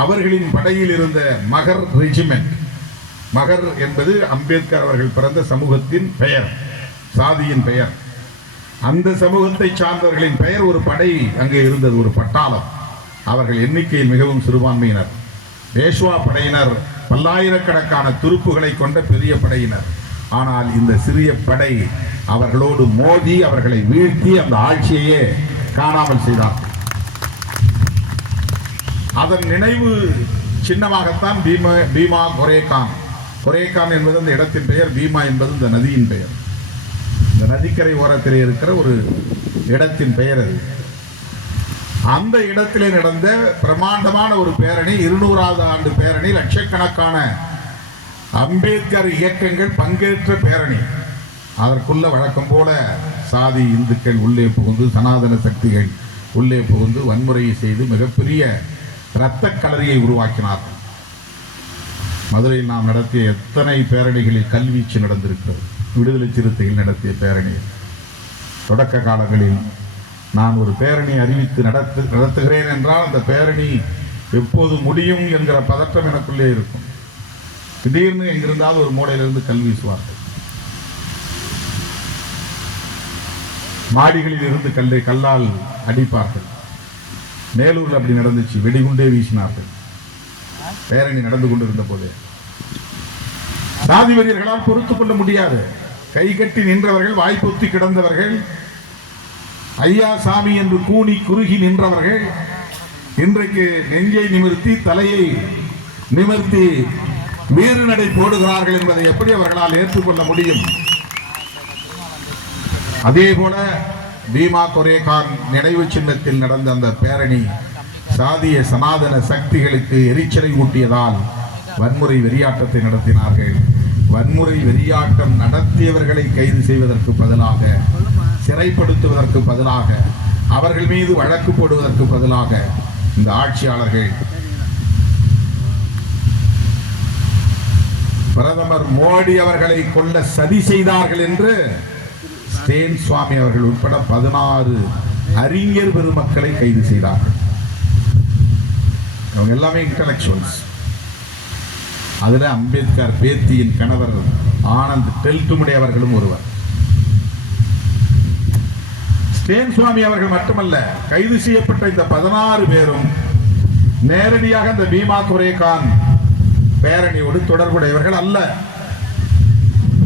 அவர்களின் படையில் இருந்த மகர் ரெஜிமெண்ட், மகர் என்பது அம்பேத்கர் அவர்கள் பிறந்த சமூகத்தின் பெயர், சாதியின் பெயர். அந்த சமூகத்தை சார்ந்தவர்களின் பெயர் ஒரு படை அங்கே இருந்தது, ஒரு பட்டாளம். அவர்கள் எண்ணிக்கையில் மிகவும் சிறுபான்மையினர். பேஷ்வா படையினர் பல்லாயிரக்கணக்கான துருப்புகளை கொண்ட பெரிய படையினர். ஆனால் இந்த சிறிய படை அவர்களோடு மோதி அவர்களை வீழ்த்தி அந்த ஆட்சியையே காணாமல் செய்தார்கள். அதன் நினைவு சின்னமாகத்தான் பீமா கொரேகான். கொரேகான் என்பது அந்த இடத்தின் பெயர், பீமா என்பது இந்த நதியின் பெயர். இந்த நதிக்கரை ஓரத்திலே இருக்கிற ஒரு இடத்தின் பெயர் அது. அந்த இடத்திலே நடந்த பிரமாண்டமான ஒரு பேரணி, 200வது ஆண்டு பேரணி, லட்சக்கணக்கான அம்பேத்கர் இயக்கங்கள் பங்கேற்ற பேரணி. அதற்குள்ள வழக்கம் போல சாதி இந்துக்கள் உள்ளே புகுந்து, சனாதன சக்திகள் உள்ளே புகுந்து வன்முறையை செய்து மிகப்பெரிய இரத்த களரியை உருவாக்கினார்கள். மதுரையில் நாம் நடத்திய எத்தனை பேரணிகளில் கல்வீச்சு நடந்திருக்கிறது. விடுதலை சிறுத்தைகள் நடத்திய பேரணி. தொடக்க காலங்களில் நான் ஒரு பேரணி அறிவித்து நடத்துகிறேன் என்றால் அந்த பேரணி எப்போது முடியும் என்கிற பதற்றம் எனக்குள்ளே இருக்கும். திடீர்னு எங்கிருந்தால் ஒரு மூலையிலிருந்து கல் வீசுவார்கள். மாடிகளில் இருந்து கல்லால் அடிப்பார்கள். மேலூரில் அப்படி நடந்துச்சு, வெடிகுண்டே வீசினார்கள் பேரணி நடந்து கொண்டிருந்த போதே. சாதி வெறியர்களால் பொறுத்துக் கொள்ள முடியாது. கை கட்டி நின்றவர்கள், வாய்ப்பொத்தி கிடந்தவர்கள், ஐயா சாமி என்று கூனி குறுகி நின்றவர்கள் இன்றைக்கு நெஞ்சை நிமிர்த்தி தலையை நிமிர்த்தி வீறு நடை போடுகிறார்கள் என்பதை எப்படி அவர்களால் ஏற்றுக்கொள்ள முடியும்? அதே போல பீமா கொரேகான் நினைவு சின்னத்தில் நடந்த அந்த பேரணி சாதிய சனாதன சக்திகளுக்கு எரிச்சலை ஊட்டியதால் வன்முறை வெறியாட்டத்தை நடத்தினார்கள். வன்முறை வெறியாட்டம் நடத்தியவர்களை கைது செய்வதற்கு பதிலாக, சிறைப்படுத்துவதற்கு பதிலாக, அவர்கள் மீது வழக்கு போடுவதற்கு பதிலாக இந்த ஆட்சியாளர்கள் பிரதமர் மோடி அவர்களை கொல்ல சதி செய்தார்கள் என்று ஸ்டேன் சுவாமி அவர்கள் உட்பட 16 அறிஞர் பெருமக்களை கைது செய்தார்கள். அவங்க எல்லாமே இன்டலெக்சுவல்ஸ். அதுல அம்பேத்கர் பேத்தியின் கணவர் ஆனந்த் டெல்டுமுடே அவர்களும் ஒருவர். ஸ்டேன் சுவாமி அவர்கள் மட்டுமல்ல, கைது செய்யப்பட்ட இந்த 16 பேரும் நேரடியாக இந்த பீமா கொரேகான் பேரணியோடு தொடர்புடையவர்கள் அல்ல.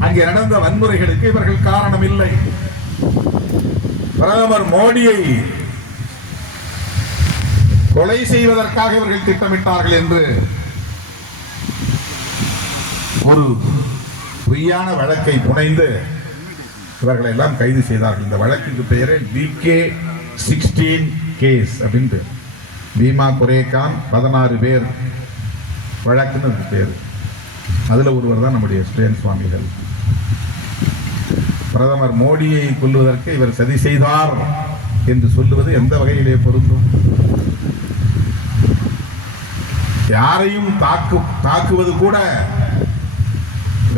அங்கே நடந்த வன்முறைகளுக்கு இவர்கள் காரணம் இல்லை. பிரதமர் மோடியை கொலை செய்வதற்காக இவர்கள் திட்டமிட்டார்கள் என்று ஒரு பொய்யான வழக்கை புனைந்து இவர்களை எல்லாம் கைது செய்தார்கள். இந்த வழக்குக்கு பெயரே BK16 கேஸ் அப்படின்னு. பீமா கொரேகான் 16 பேர் வழக்குன்னு பேர். அதுல ஒருவர் தான் நம்முடைய ஸ்டேன் சுவாமிகள். பிரதமர் மோடியை கொல்வதற்கு இவர் சதி செய்தார் என்று சொல்லுவது எந்த வகையிலே பொருந்தும்? யாரையும் தாக்குவது கூட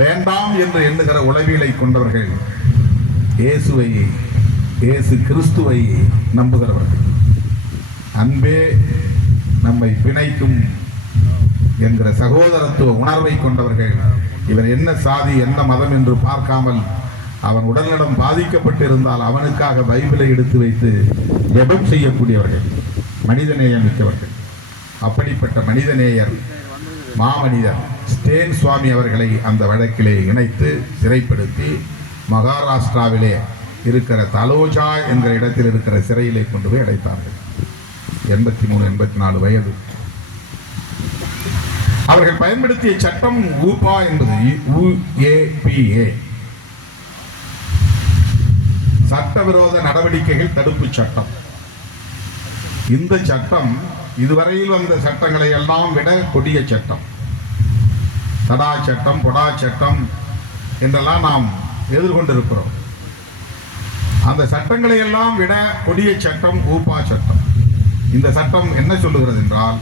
வேண்டாம் என்று எண்ணுகிற உளவியலை கொண்டவர்கள், இயேசு கிறிஸ்துவை நம்புகிறவர்கள். அன்பே நம்மை பிணைக்கும் என்கிற சகோதரத்துவ உணர்வை கொண்டவர்கள். இவர் என்ன சாதி என்ன மதம் என்று பார்க்காமல் அவன் உடல்நலம் பாதிக்கப்பட்டிருந்தால் அவனுக்காக பைபிளை எடுத்து வைத்து ஜெபம் செய்யக்கூடியவர்கள், மனிதநேயம் மிக்கவர்கள். அப்படிப்பட்ட மனிதநேயர் மாமனிதர் ஸ்டேன் சுவாமி அவர்களை அந்த வழக்கிலே இணைத்து சிறைப்படுத்தி மகாராஷ்டிராவிலே இருக்கிற தலோஜா என்கிற இடத்தில் இருக்கிற சிறையிலே கொண்டு போய் அடைத்தார்கள். 83 84 வயது. அவர்கள் பயன்படுத்திய சட்டம் ஊபா என்பது UAPA, சட்டவிரோத நடவடிக்கைகள் தடுப்பு சட்டம். இந்த சட்டம் இதுவரையில் வந்த சட்டங்களை எல்லாம் விட கொடிய சட்டம். தடா சட்டம், பொடா சட்டம் என்றெல்லாம் நாம் எதிர்கொண்டிருக்கிறோம். அந்த சட்டங்களை எல்லாம் விட கொடிய சட்டம் ஊபா சட்டம். இந்த சட்டம் என்ன சொல்லுகிறது என்றால்,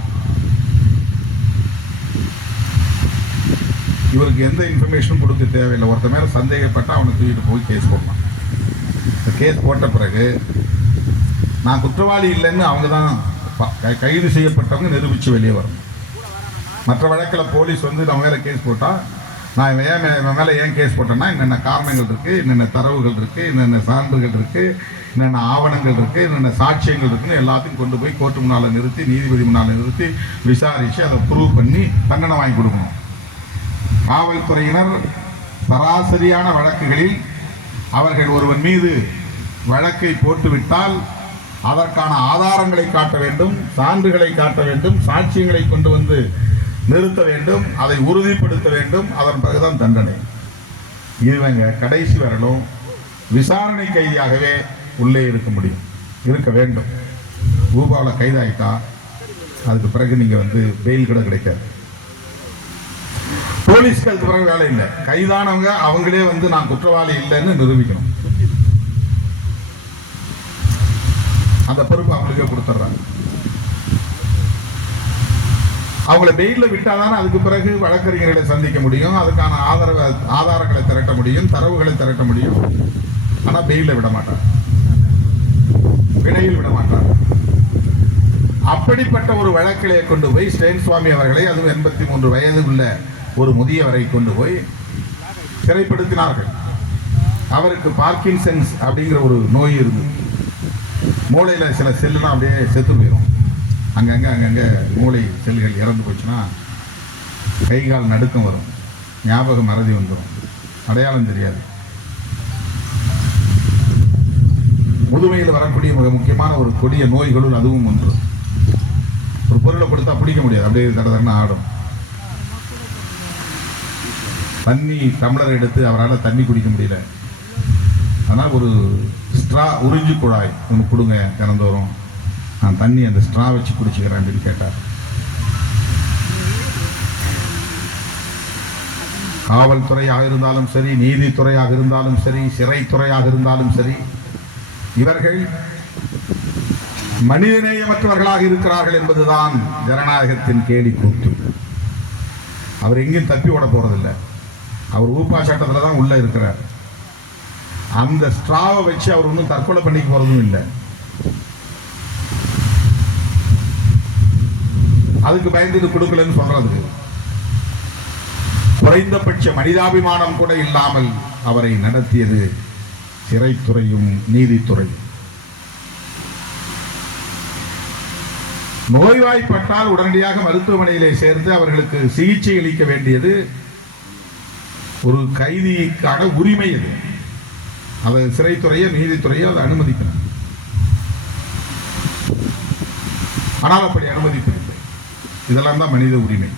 இவருக்கு எந்த இன்ஃபர்மேஷனும் கொடுக்க தேவையில்லை. ஒருத்த மேல சந்தேகப்பட்டு அவனை தூக்கிட்டு போய் கேஸ் போடலாம். கேஸ் போட்ட பிறகு நான் குற்றவாளி இல்லைன்னு அவங்க தான் கைது செய்யப்பட்டவங்க நிரூபித்து வெளியே வரணும். மற்ற வழக்கில் போலீஸ் வந்து நம்ம மேலே கேஸ் போட்டால், நான் இவன் மேலே ஏன் கேஸ் போட்டேன்னா என்னென்ன காரணங்கள் இருக்குது, என்னென்ன தரவுகள் இருக்குது, என்னென்ன சான்றுகள் இருக்குது, என்னென்ன ஆவணங்கள் இருக்குது, என்னென்ன சாட்சியங்கள் இருக்குன்னு எல்லாத்தையும் கொண்டு போய் கோர்ட்டு முன்னால் நிறுத்தி, நீதிபதி முன்னால் நிறுத்தி விசாரித்து அதை ப்ரூவ் பண்ணி தண்டனை வாங்கி கொடுக்கணும். காவல்துறையினர் சராசரியான வழக்குகளில் அவர்கள் ஒருவன் மீது வழக்கை போட்டுவிட்டால் அதற்கான ஆதாரங்களை காட்ட வேண்டும், சான்றுகளை காட்ட வேண்டும், சாட்சியங்களை கொண்டு வந்து நிறுத்த வேண்டும், அதை உறுதிப்படுத்த வேண்டும். அதன் பிறகுதான் தண்டனை. இவங்க கடைசி வரலும் விசாரணை கைதியாகவே உள்ளே இருக்க வேண்டும். ஊபாவில் கைதாயிட்டா அதுக்கு பிறகு நீங்க வந்து பெயில் கூட கிடைக்காது. போலீஸ்க்கு அதுக்கு பிறகு வேலை இல்லை. கைதானவங்க அவங்களே வந்து நான் குற்றவாளி இல்லைன்னு நிரூபிக்கணும். அந்த பொறுப்பு அவங்களுக்கே கொடுத்துட்றாங்க. அவங்கள பெயில விட்டாதானே அதுக்கு பிறகு வழக்கறிஞர்களை சந்திக்க முடியும், அதுக்கான ஆதாரங்களை திரட்ட முடியும், தரவுகளை திரட்ட முடியும். ஆனால் பெயில விட மாட்டார், பிணையில் விட மாட்டார். அப்படிப்பட்ட ஒரு வழக்கிலே கொண்டு போய் ஸ்டேன் சுவாமி அவர்களை, அதுவும் 83 வயது உள்ள ஒரு முதியவரை கொண்டு போய் சிறைப்படுத்தினார்கள். அவருக்கு பார்க்கின்சன்ஸ் அப்படிங்கிற ஒரு நோய் இருந்தது. மூளையில் சில செல்லுலாம் அப்படியே செத்து போயிடும். அங்கங்கே மூளை செல்கள் இறந்து போச்சுன்னா கை கால் நடுக்கம் வரும், ஞாபகம் மறதி வந்துடும், அடையாளம் தெரியாது. முதுமையில் வரக்கூடிய மிக முக்கியமான ஒரு கொடிய நோய்களுள் அதுவும் ஒன்று. ஒரு பொருளை கொடுத்தா பிடிக்க முடியாது, அப்படியே தடதடன்னு ஆடும். தண்ணி டம்ளர் எடுத்து அவரால் தண்ணி குடிக்க முடியல. அதனால் ஒரு ஸ்ட்ரா உறிஞ்சி குழாய் ஒன்று கொடுங்க, திறந்தோறும் நான் தண்ணி அந்த ஸ்ட்ரா வச்சு குடிச்சுக்கிறேன் அப்படின்னு கேட்டார். காவல்துறையாக இருந்தாலும் சரி, நீதித்துறையாக இருந்தாலும் சரி, சிறைத்துறையாக இருந்தாலும் சரி, இவர்கள் மனிதநேயமற்றவர்களாக இருக்கிறார்கள் என்பதுதான் ஜனநாயகத்தின் கேலி கூத்து. அவர் எங்கேயும் தப்பி ஓட போறதில்லை. அவர் ஊப்பா சட்டத்தில் தான் உள்ள இருக்கிறார். அந்த ஸ்ட்ராவை வச்சு அவர் ஒன்றும் தற்கொலை பண்ணிக்க போறதும் இல்லை. அதுக்கு பயந்துட்டு கொடுக்கலன்னு சொல்றது. குறைந்தபட்ச மனிதாபிமானம் கூட இல்லாமல் அவரை நடத்தியது சிறைத்துறையும் நீதித்துறையும். நோய்வாய்ப்பட்டால் உடனடியாக மருத்துவமனையிலே சேர்த்து அவர்களுக்கு சிகிச்சை அளிக்க வேண்டியது ஒரு கைதிக்கான உரிமை. அது சிறைத்துறையோ நீதித்துறையோ அதை அனுமதிக்கணும். ஆனால் அப்படி அனுமதிப்பதில்லை. இதெல்லாம் தான் மனித உரிமை.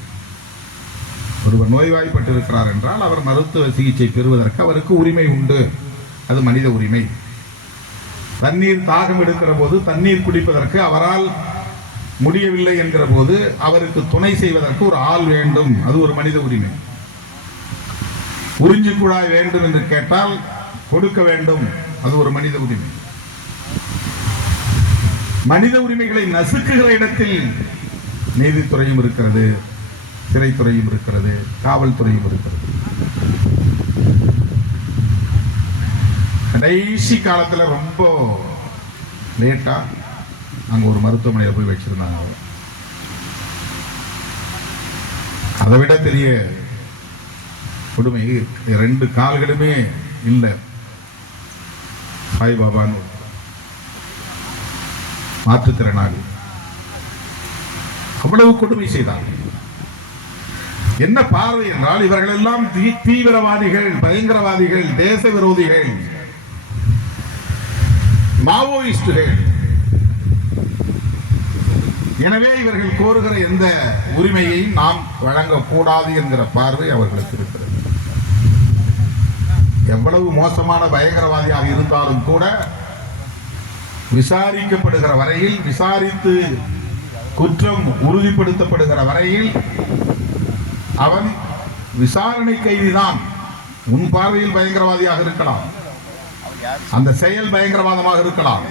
ஒருவர் நோய்வாய்ப்பட்டிருக்கிறார் என்றால் அவர் மருத்துவ சிகிச்சை பெறுவதற்கு அவருக்கு உரிமை உண்டு. அது மனித உரிமை. தண்ணீர் தாகம் எடுக்கிற போது தண்ணீர் குடிப்பதற்கு அவரால் முடியவில்லை என்கிற போது அவருக்கு துணை செய்வதற்கு ஒரு ஆள் வேண்டும். அது ஒரு மனித உரிமை. உறிஞ்சி குழாய் வேண்டும் என்று கேட்டால் கொடுக்க வேண்டும். அது ஒரு மனித உரிமை. மனித உரிமைகளை நசுக்குகிற இடத்தில் நீதித்துறையும் இருக்கிறது, சிறைத்துறையும் இருக்கிறது, காவல்துறையும் இருக்கிறது. கடைசி காலத்தில் ரொம்ப லேட்டா அங்க ஒரு மருத்துவமனையில் போய் வச்சிருந்தாங்க. அதை விட பெரிய கொடுமை, 2 கால்களுமே இல்லை. சாய்பாபான்னு மாற்றுத்திறனாளி அவ்வளவு கொடுமை செய்தார். என்ன பார்வை என்றால் இவர்கள் எல்லாம் தீவிரவாதிகள், பயங்கரவாதிகள், தேச விரோதிகள். மாவோயிஸ்டுகள். எனவே இவர்கள் கோருகிற எந்த உரிமையையும் நாம் வழங்கக்கூடாது என்கிற பார்வை அவர்களுக்கு இருக்கிறது. எவ்வளவு மோசமான பயங்கரவாதியாக இருந்தாலும் கூட விசாரிக்கப்படுகிற வரையில், விசாரித்து குற்றம் உறுதிப்படுத்தப்படுகிற வரையில் அவன் விசாரணை கைதிதான். உன் பார்வையில் பயங்கரவாதியாக இருக்கலாம், அந்த செயல் பயங்கரவாதமாக இருக்கலாம்.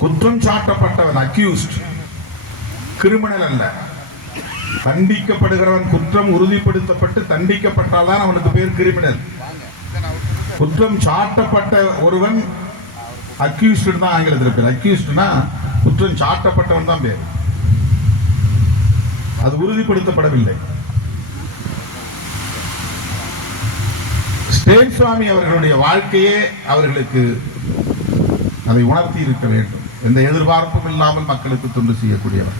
குற்றம் சாட்டப்பட்டவன் அக்யூஸ்ட், கிரிமினல் அல்ல. தண்டிக்கப்படுகிறவன் குற்றம் உறுதிப்படுத்தப்பட்டு தண்டிக்கப்பட்டால் தான் அவனுக்கு பேர் கிரிமினல். குற்றம் சாட்டப்பட்ட ஒருவன் அக்யூஸ்ட் தான் ஆங்கிலத்தில் பேர். அக்யூஸ்ட்னா குற்றம் சாட்டப்பட்டவன் தான் பேர், அது உறுதிப்படுத்தப்படவில்லை. ஸ்டேன் சுவாமி அவர்களுடைய வாழ்க்கையே அவர்களுக்கு அதை உணர்த்தி இருக்க வேண்டும். எந்த எதிர்பார்ப்பும் இல்லாமல் மக்களுக்கு தொண்டு செய்யக்கூடியவர்,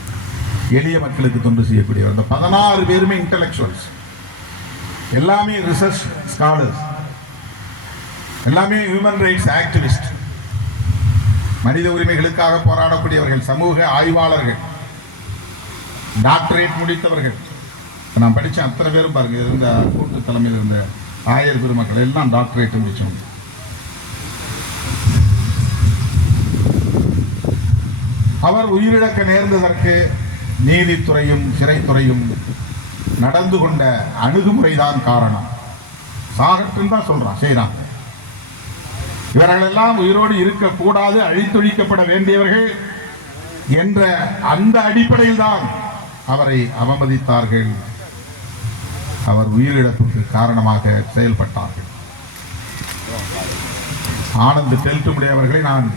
எளிய மக்களுக்கு தொண்டு செய்யக்கூடியவர். இந்த 16 பேருமே இன்டெலெக்சுவல்ஸ், எல்லாமே ரிசர்ச் ஸ்காலர்ஸ், எல்லாமே ஹியூமன் ரைட்ஸ் ஆக்டிவிஸ்ட், மனித உரிமைகளுக்காக போராடக்கூடியவர்கள், சமூக ஆய்வாளர்கள், டாக்டரேட் முடித்தவர்கள். நான் படித்த அத்தனை பேரும் பாருங்க, இருந்த கூட்டு தலைமையில் இருந்த ஆயர் பெருமக்கள் எல்லாம் டாக்டரேட் முடிச்சவங்க. அவர் உயிரிழக்க நேர்ந்ததற்கு நீதித்துறையும் சிறைத்துறையும் நடந்து கொண்ட அணுகுமுறைதான் காரணம். சாகட்டுன்னு தான் சொல்றான், செய்யறான். இவர்கள் எல்லாம் உயிரோடு இருக்கக்கூடாது, அழித்தொழிக்கப்பட வேண்டியவர்கள் என்ற அந்த அடிப்படையில் தான் அவரை அவமதித்தார்கள். அவர் உயிரிழப்புக்கு காரணமாக செயல்பட்டார்கள். ஆனந்த் தெல்துமுடி அவர்களை நான்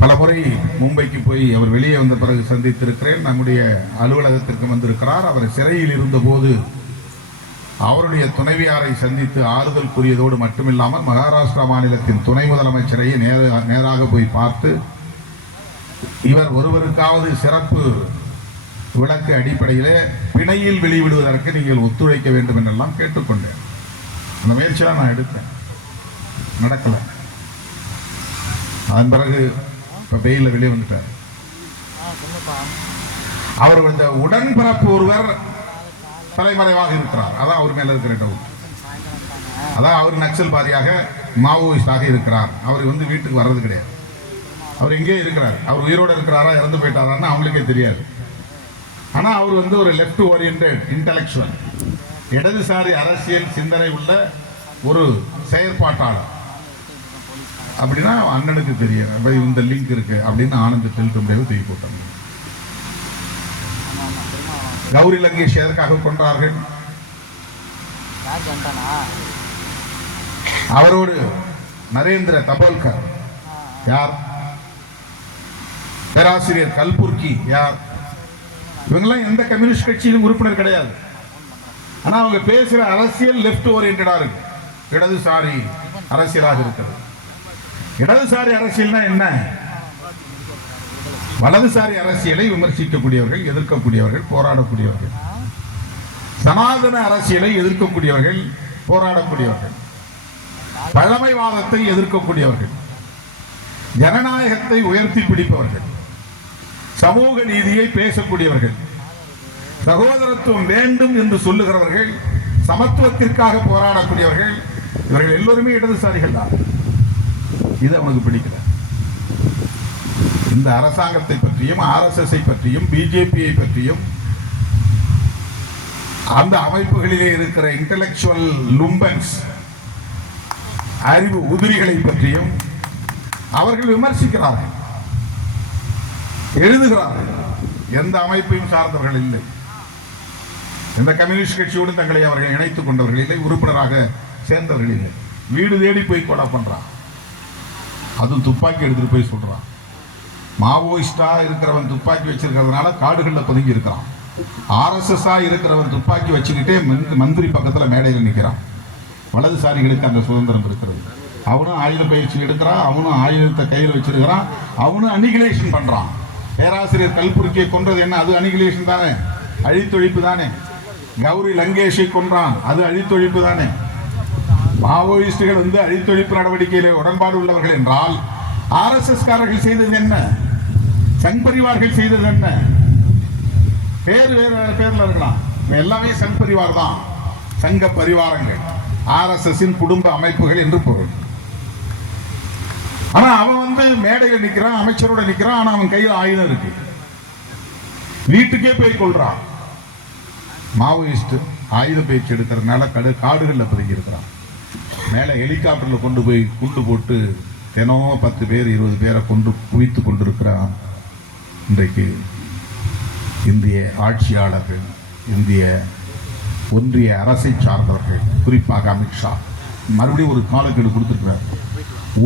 பல முறை மும்பைக்கு போய் அவர் வெளியே வந்த பிறகு சந்தித்திருக்கிறேன். நம்முடைய அலுவலகத்திற்கு வந்திருக்கிறார். அவர் சிறையில் இருந்தபோது அவருடைய துணைவியாரை சந்தித்து ஆறுதல் கூறியதோடு மட்டுமில்லாமல் மகாராஷ்டிரா மாநிலத்தின் துணை முதலமைச்சரையே நேராக போய் பார்த்து இவர் ஒருவருக்காவது சிறப்பு விளக்கு அடிப்படையிலே பிணையில் வெளிவிடுவதற்கு நீங்கள் ஒத்துழைக்க வேண்டும் என்றெல்லாம் கேட்டுக்கொண்டேன். அந்த முயற்சியெல்லாம் நான் எடுத்தேன், நடக்கல. அதன் பிறகு இப்ப பெயில வெளியே வந்துட்டார். அவர் இந்த உடன்பிறப்பு ஒருவர் தலைமறைவாக இருக்கிறார். அதான் அவர் மேல இருக்கிற டவுட். அதான் அவர் நக்சல்வாதியாக மாவோயிஸ்டாக இருக்கிறார். அவர் வீட்டுக்கு வர்றது கிடையாது. அவர் எங்கே இருக்கிறார், அவர் உயிரோடு இருக்கிறாரா இறந்து போயிட்டாரான்னு அவங்களுக்கே தெரியாது. ஆனா அவர் ஒரு லெஃப்ட் ஓரியன்டட் இன்டெலெக்சுவல், இடதுசாரி அரசியல் சிந்தனை உள்ள ஒரு செயற்பாட்டாளர். அப்படின்னா அண்ணனுக்கு தெரியும் இந்த லிங்க் இருக்கு அப்படின்னு ஆனந்த் தெல்துமுடியை தூக்கி போட்டாங்க. கௌரி லங்கேஷ் எதற்காக கொன்றார்கள்? அவரோடு நரேந்திர தபோல்கர் யார்? பேராசிரியர் கல்புர்கி யார்? இவங்கெல்லாம் எந்த கம்யூனிஸ்ட் கட்சியிலும் உறுப்பினர் கிடையாது. ஆனா அவங்க பேசுற அரசியல் லெப்ட் ஓரியன்டா இருக்கு, இடதுசாரி அரசியலாக இருக்கிறது. இடதுசாரி அரசியல்னா என்ன? வலதுசாரி அரசியலை விமர்சிக்கக்கூடியவர்கள், எதிர்க்கக்கூடியவர்கள், போராடக்கூடியவர்கள். சனாதன அரசியலை எதிர்க்கக்கூடியவர்கள், போராடக்கூடியவர்கள். பழமைவாதத்தை எதிர்க்கக்கூடியவர்கள், ஜனநாயகத்தை உயர்த்தி பிடிப்பவர்கள், சமூக நீதியை பேசக்கூடியவர்கள், சகோதரத்துவம் வேண்டும் என்று சொல்லுகிறவர்கள், சமத்துவத்திற்காக போராடக்கூடியவர்கள். இவர்கள் எல்லோருமே இடதுசாரிகள் தான். இது அவனுக்கு பிடிக்கல. இந்த அரசாங்கத்தை பற்றியும் RSS பற்றியும் பிஜேபியை பற்றியும் அந்த அமைப்புகளிலே இருக்கிற இன்டெலெக்சுவல் லும்பன்ஸ், அறிவு உதிரிகளை பற்றியும் அவர்கள் விமர்சிக்கிறார்கள், எழுதுகிறார்கள். எந்த அமைப்பையும் சார்ந்தவர்கள் இல்லை, எந்த கம்யூனிஸ்ட் கட்சியோடு தங்களை அவர்கள் இணைத்துக் கொண்டவர்கள் இல்லை, உறுப்பினராக சேர்ந்தவர்கள் இல்லை. வீடு தேடி போய் கொலை பண்றான், அதுவும் துப்பாக்கி எடுத்துட்டு போய் சொல்றான். மாவோயிஸ்டா இருக்கிறவன் துப்பாக்கி வச்சிருக்கிறதுனால காடுகளில் பதுங்கி இருக்கிறான். RSS இருக்கிறவன் துப்பாக்கி வச்சுக்கிட்டே மந்திரி பக்கத்துல மேடையில் நிற்கிறான். வலதுசாரிகளுக்கு அந்த சுதந்திரம் இருக்கிறது. அவனும் ஆயுத பயிற்சி எடுக்கிறான், அவனும் ஆயுதத்தை கையில் வச்சிருக்கிறான், அவனும் அனிகிலேஷன் பண்றான். பேராசிரியர் கல்புர்கியை கொன்றது என்ன? அது அனிகிலேஷன் தானே, அழித்தொழிப்பு தானே. கௌரி லங்கேஷை கொன்றான், அது அழித்தொழிப்பு தானே. மாவோயிஸ்டுகள் அழித்தொழிப்பு நடவடிக்கையிலே உடன்பாடு உள்ளவர்கள் என்றால் RSS காரர்கள் செய்தது என்ன, சங் பரிவார்கள் செய்தது என்ன? பேர் வேறு வேறு பேர்ல இருக்கலாம், எல்லாமே சங் பரிவார் தான், சங்க பரிவாரங்கள், RSSின் குடும்ப அமைப்புகள் என்று பொருள். ஆனா அவன் மேடையில் நிக்கிறான், அமைச்சரோட நிக்கிறான், ஆனா அவன் கையில் ஆயுதம் இருக்கு, வீட்டுக்கே போய் கொள்றான். மாவோயிஸ்ட் ஆயுத பயிற்சி எடுக்கிறதுனால காடுகளில் பதுங்கி இருக்கிறான். மேலே ஹெலிகாப்டர்ல கொண்டு போய் குண்டு போட்டு தினம் 10 பேர் 20 பேரை கொண்டு குவித்து கொண்டிருக்கிறான். இன்றைக்கு இந்திய ஆட்சியாளர்கள், இந்திய ஒன்றிய அரசை சார்ந்தவர்கள், குறிப்பாக அமித்ஷா மறுபடியும் ஒரு காலக்கெடு கொடுத்துருக்கிறார்.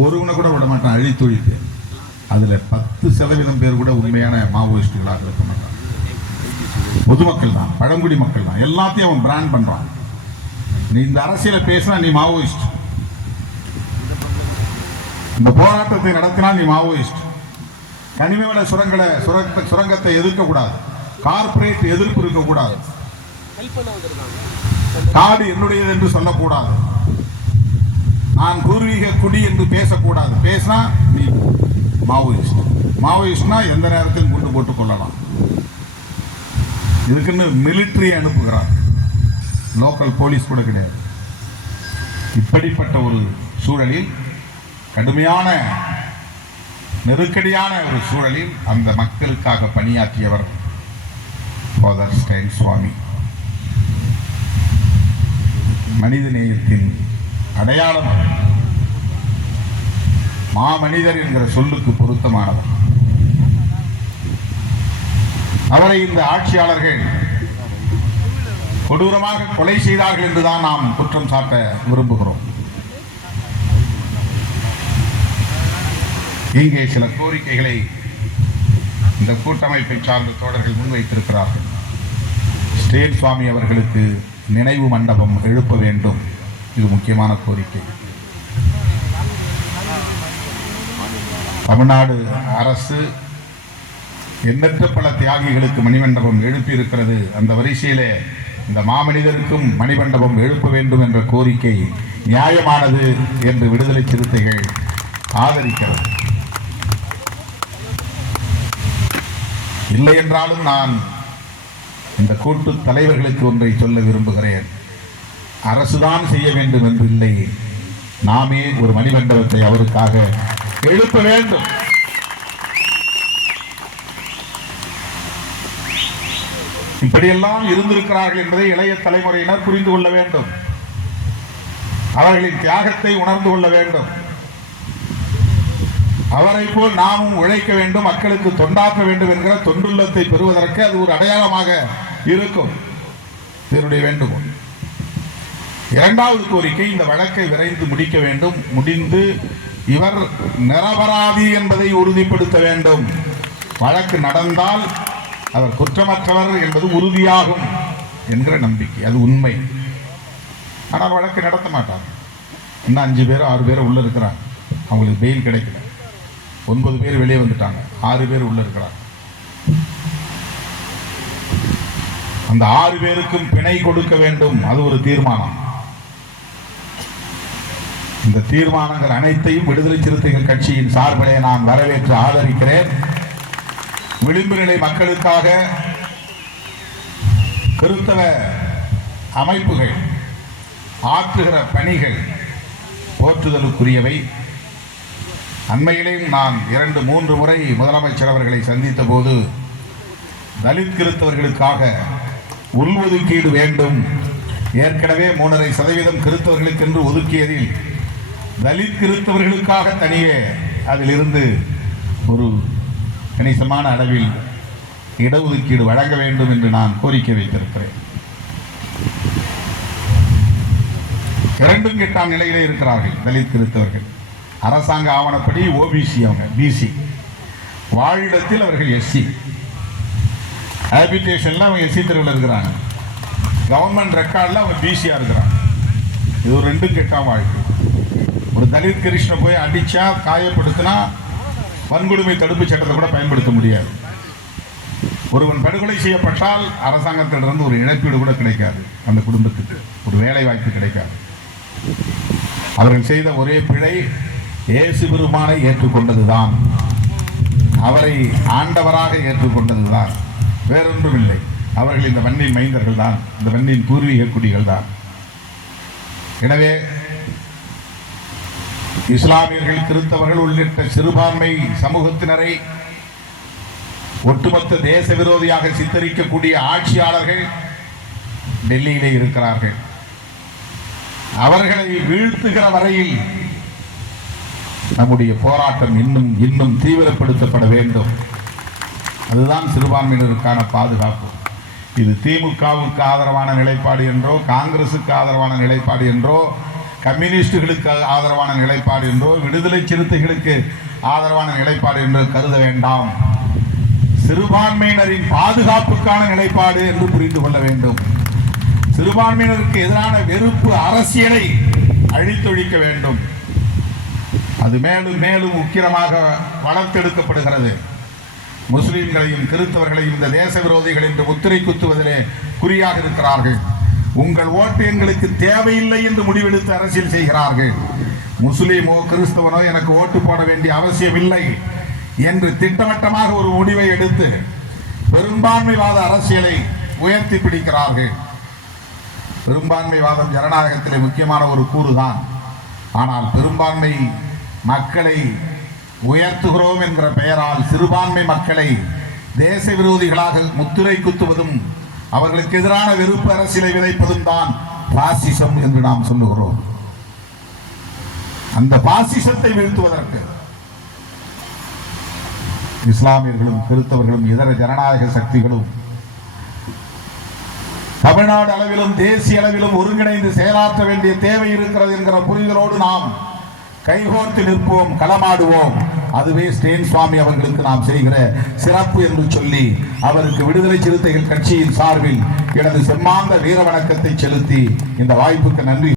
ஒருவனை கூட விட மாட்டான் அழித்தொழிப்பு. அதுல 10% பேர் கூட உண்மையான மாவோயிஸ்டுகளாக இருக்க மாட்டான். பொதுமக்கள் தான், பழங்குடி மக்கள் தான், எல்லாத்தையும் அவன் பிராண்ட் பண்றான். நீ இந்த அரசியலை பேசினா நீ மாவோயிஸ்ட், இந்த போராட்டத்தை நடத்தினா நீ மாவோயிஸ்ட். கனிமவள சுரங்கத்தை எதிர்க்க கூடாது, கார்பரேட் எதிர்ப்பு இருக்கக்கூடாது, காடு என்னுடையது என்று சொல்லக்கூடாது, நான் பூர்வீக குடி என்று பேசக்கூடாது. பேசினா நீ மாவோயிஸ்ட். மாவோயிஸ்ட்னா எந்த நேரத்திலும் கொண்டு போட்டுக் கொள்ளலாம். இதுக்குன்னு மிலிட்டரி அனுப்புகிறார், லோக்கல் போலீஸ் கூட கிடையாது. இப்படிப்பட்ட ஒரு சூழலில், கடுமையான நெருக்கடியான ஒரு சூழலில் அந்த மக்களுக்காக பணியாற்றியவர் ஃபாதர் ஸ்டெயின் சுவாமி. மனித நேயத்தின் அடையாளம், மாமனிதர் என்கிற சொல்லுக்கு பொருத்தமானவர். அவரை இந்த ஆட்சியாளர்கள் கொடூரமாக கொலை செய்தார்கள் என்றுதான் நாம் குற்றம் சாட்ட விரும்புகிறோம். இங்கே சில கோரிக்கைகளை இந்த கூட்டமைப்பை சார்ந்த தோழர்கள் முன்வைத்திருக்கிறார்கள். ஸ்டேன் சுவாமி அவர்களுக்கு நினைவு மண்டபம் எழுப்ப வேண்டும், இது முக்கியமான கோரிக்கை. தமிழ்நாடு அரசு எண்ணற்ற பல தியாகிகளுக்கு மணிமண்டபம் எழுப்பி இருக்கிறது. அந்த வரிசையிலே இந்த மாமனிதருக்கும் மணிமண்டபம் எழுப்ப வேண்டும் என்ற கோரிக்கை நியாயமானது என்று விடுதலை சிறுத்தைகள் ஆதரிக்கிறது. இல்லை என்றாலும் நான் இந்த கூட்டு தலைவர்களுக்கு ஒன்றை சொல்ல விரும்புகிறேன். அரசுதான் செய்ய வேண்டும் என்று இல்லை, நாமே ஒரு மணிமண்டபத்தை அவருக்காக எழுப்ப வேண்டும். இப்படியெல்லாம் இருந்திருக்கிறார்கள் என்பதை இளைய தலைமுறையினர் புரிந்து கொள்ள வேண்டும். அவர்களின் தியாகத்தை உணர்ந்து கொள்ள வேண்டும். அவரை போல் நாமும் உழைக்க வேண்டும், மக்களுக்கு தொண்டாற்ற வேண்டும் என்கிற தொண்டுள்ளத்தை பெறுவதற்கு அது ஒரு அடையாளமாக இருக்கும். இதனுடைய வேண்டுகோள். இரண்டாவது கோரிக்கை, இந்த வழக்கை விரைந்து முடிக்க வேண்டும். முடிந்து இவர் நிரபராதி என்பதை உறுதிப்படுத்த வேண்டும். வழக்கு நடந்தால் அவர் குற்றமற்றவர் என்பது உறுதியாகும் என்கிற நம்பிக்கை, அது உண்மை. ஆனால் வழக்கு நடத்த மாட்டார். இன்னும் 5 பேர் 6 பேர் உள்ள இருக்கிறாங்க, அவங்களுக்கு பெயில் கிடைக்கல. 9 பேர் வெளியே வந்துட்டாங்க, 6 பேர் உள்ள இருக்கிறாங்க. அந்த 6 பேருக்கும் பிணை கொடுக்க வேண்டும், அது ஒரு தீர்மானம். இந்த தீர்மானங்கள் அனைத்தையும் விடுதலை சிறுத்தைகள் கட்சியின் சார்பிலே நான் வரவேற்று ஆதரிக்கிறேன். விளிம்பு நிலை மக்களுக்காக கிறிஸ்தவ அமைப்புகள் ஆற்றுகிற பணிகள் போற்றுதலுக்குரியவை. அண்மையிலேயும் நான் 2-3 முறை முதலமைச்சர் அவர்களை சந்தித்த போது தலித் கிறிஸ்தவர்களுக்காக உள்ஒதுக்கீடு வேண்டும், ஏற்கனவே 3.5% கிறிஸ்தவர்களுக்கு என்று ஒதுக்கியதில் தலித் கிறிஸ்தவர்களுக்காக தனியே அதிலிருந்து ஒரு கணிசமான அளவில் இடஒதுக்கீடு வழங்க வேண்டும் என்று நான் கோரிக்கை வைத்திருக்கிறேன். 2ம் கெட்டான் நிலையிலே இருக்கிறார்கள் தலித் கிறிஸ்தவர்கள். அரசாங்க ஆவணப்படி ஓபிசி, அவங்க பிசி, வாழிடத்தில் அவர்கள் எஸ்சி, ஹேபிடேஷன்ல அவங்க எஸ்சி தெருவில் இருக்கிறாங்க, கவர்மெண்ட் ரெக்கார்டில் அவங்க பிசியா இருக்கிறாங்க. இது ஒரு 2ம் கெட்டா வாழ்க்கை. ஒரு தலித் கிருஷ்ணனை போய் அடிச்சா காயப்படுத்தினா வன்கொடுமை தடுப்பு சட்டத்தை கூட பயன்படுத்த முடியாது. ஒருவன் படுகொலை செய்யப்பட்டால் அரசாங்கத்திலிருந்து ஒரு இழப்பீடு கூட கிடைக்காது, அந்த குடும்பத்துக்கு ஒரு வேலை வாய்ப்பு கிடைக்காது. அவர்கள் செய்த ஒரே பிழை இயேசு பெருமானை ஏற்றுக்கொண்டதுதான், அவரை ஆண்டவராக ஏற்றுக்கொண்டதுதான், வேறொன்றும் இல்லை. அவர்கள் இந்த மண்ணின் மைந்தர்கள் தான், இந்த மண்ணின் பூர்வீக குடிகள் தான். எனவே இஸ்லாமியர்கள், கிறிஸ்தவர்கள் உள்ளிட்ட சிறுபான்மை சமூகத்தினரை ஒட்டுமொத்த தேச விரோதியாக சித்தரிக்கக்கூடிய ஆட்சியாளர்கள் டெல்லியிலே இருக்கிறார்கள். அவர்களை வீழ்த்துகிற வரையில் நம்முடைய போராட்டம் இன்னும் இன்னும் தீவிரப்படுத்தப்பட வேண்டும். அதுதான் சிறுபான்மையினருக்கான பாதுகாப்பு. இது திமுகவுக்கு ஆதரவான நிலைப்பாடு என்றோ, காங்கிரசுக்கு ஆதரவான நிலைப்பாடு என்றோ, கம்யூனிஸ்டுகளுக்கு ஆதரவான நிலைப்பாடு என்றோ, விடுதலை சிறுத்தைகளுக்கு ஆதரவான நிலைப்பாடு என்று கருத வேண்டாம். சிறுபான்மையினரின் பாதுகாப்புக்கான நிலைப்பாடு என்று புரிந்து கொள்ள வேண்டும். சிறுபான்மையினருக்கு எதிரான வெறுப்பு அரசியலை அழித்தொழிக்க வேண்டும். அது மேலும் மேலும் உக்கிரமாக வளர்த்தெடுக்கப்படுகிறது. முஸ்லிம்களையும் கிறிஸ்தவர்களையும் இந்த தேச விரோதிகள் என்று முத்திரை குத்துவதிலே குறியாக இருக்கிறார்கள். உங்கள் ஓட்டு எங்களுக்கு தேவையில்லை என்று முடிவெடுத்து அரசியல் செய்கிறார்கள். முஸ்லிமோ கிறிஸ்தவனோ எனக்கு ஓட்டு போட வேண்டிய அவசியம் இல்லை என்று திட்டவட்டமாக ஒரு முடிவை எடுத்து பெரும்பான்மைவாத அரசியலை உயர்த்தி பிடிக்கிறார்கள். பெரும்பான்மைவாதம் ஜனநாயகத்திலே முக்கியமான ஒரு கூறுதான். ஆனால் பெரும்பான்மை மக்களை உயர்த்துகிறோம் என்கிற பெயரால் சிறுபான்மை மக்களை தேச விரோதிகளாக முத்திரை குத்துவதும் அவர்களுக்கு எதிரான வெறுப்பு அரசியலை விதைப்பதும் தான் பாசிசம் என்று நாம் சொல்லுகிறோம். அந்த பாசிசத்தை வீழ்த்துவதற்கு இஸ்லாமியர்களும் கிறிஸ்தவர்களும் இதர ஜனநாயக சக்திகளும் தமிழ்நாடு அளவிலும் தேசிய அளவிலும் ஒருங்கிணைந்து செயலாற்ற வேண்டிய தேவை இருக்கிறது என்கிற புரிதலோடு நாம் கைகோர்த்து நிற்போம், களமாடுவோம். அதுவே ஸ்டேன் சுவாமி அவர்களுக்கு நாம் செய்கிற சிறப்பு என்று சொல்லி அவருக்கு விடுதலை சிறுத்தைகள் கட்சியின் சார்பில் எனது செம்மாந்த வீர வணக்கத்தை செலுத்தி இந்த வாய்ப்புக்கு நன்றி.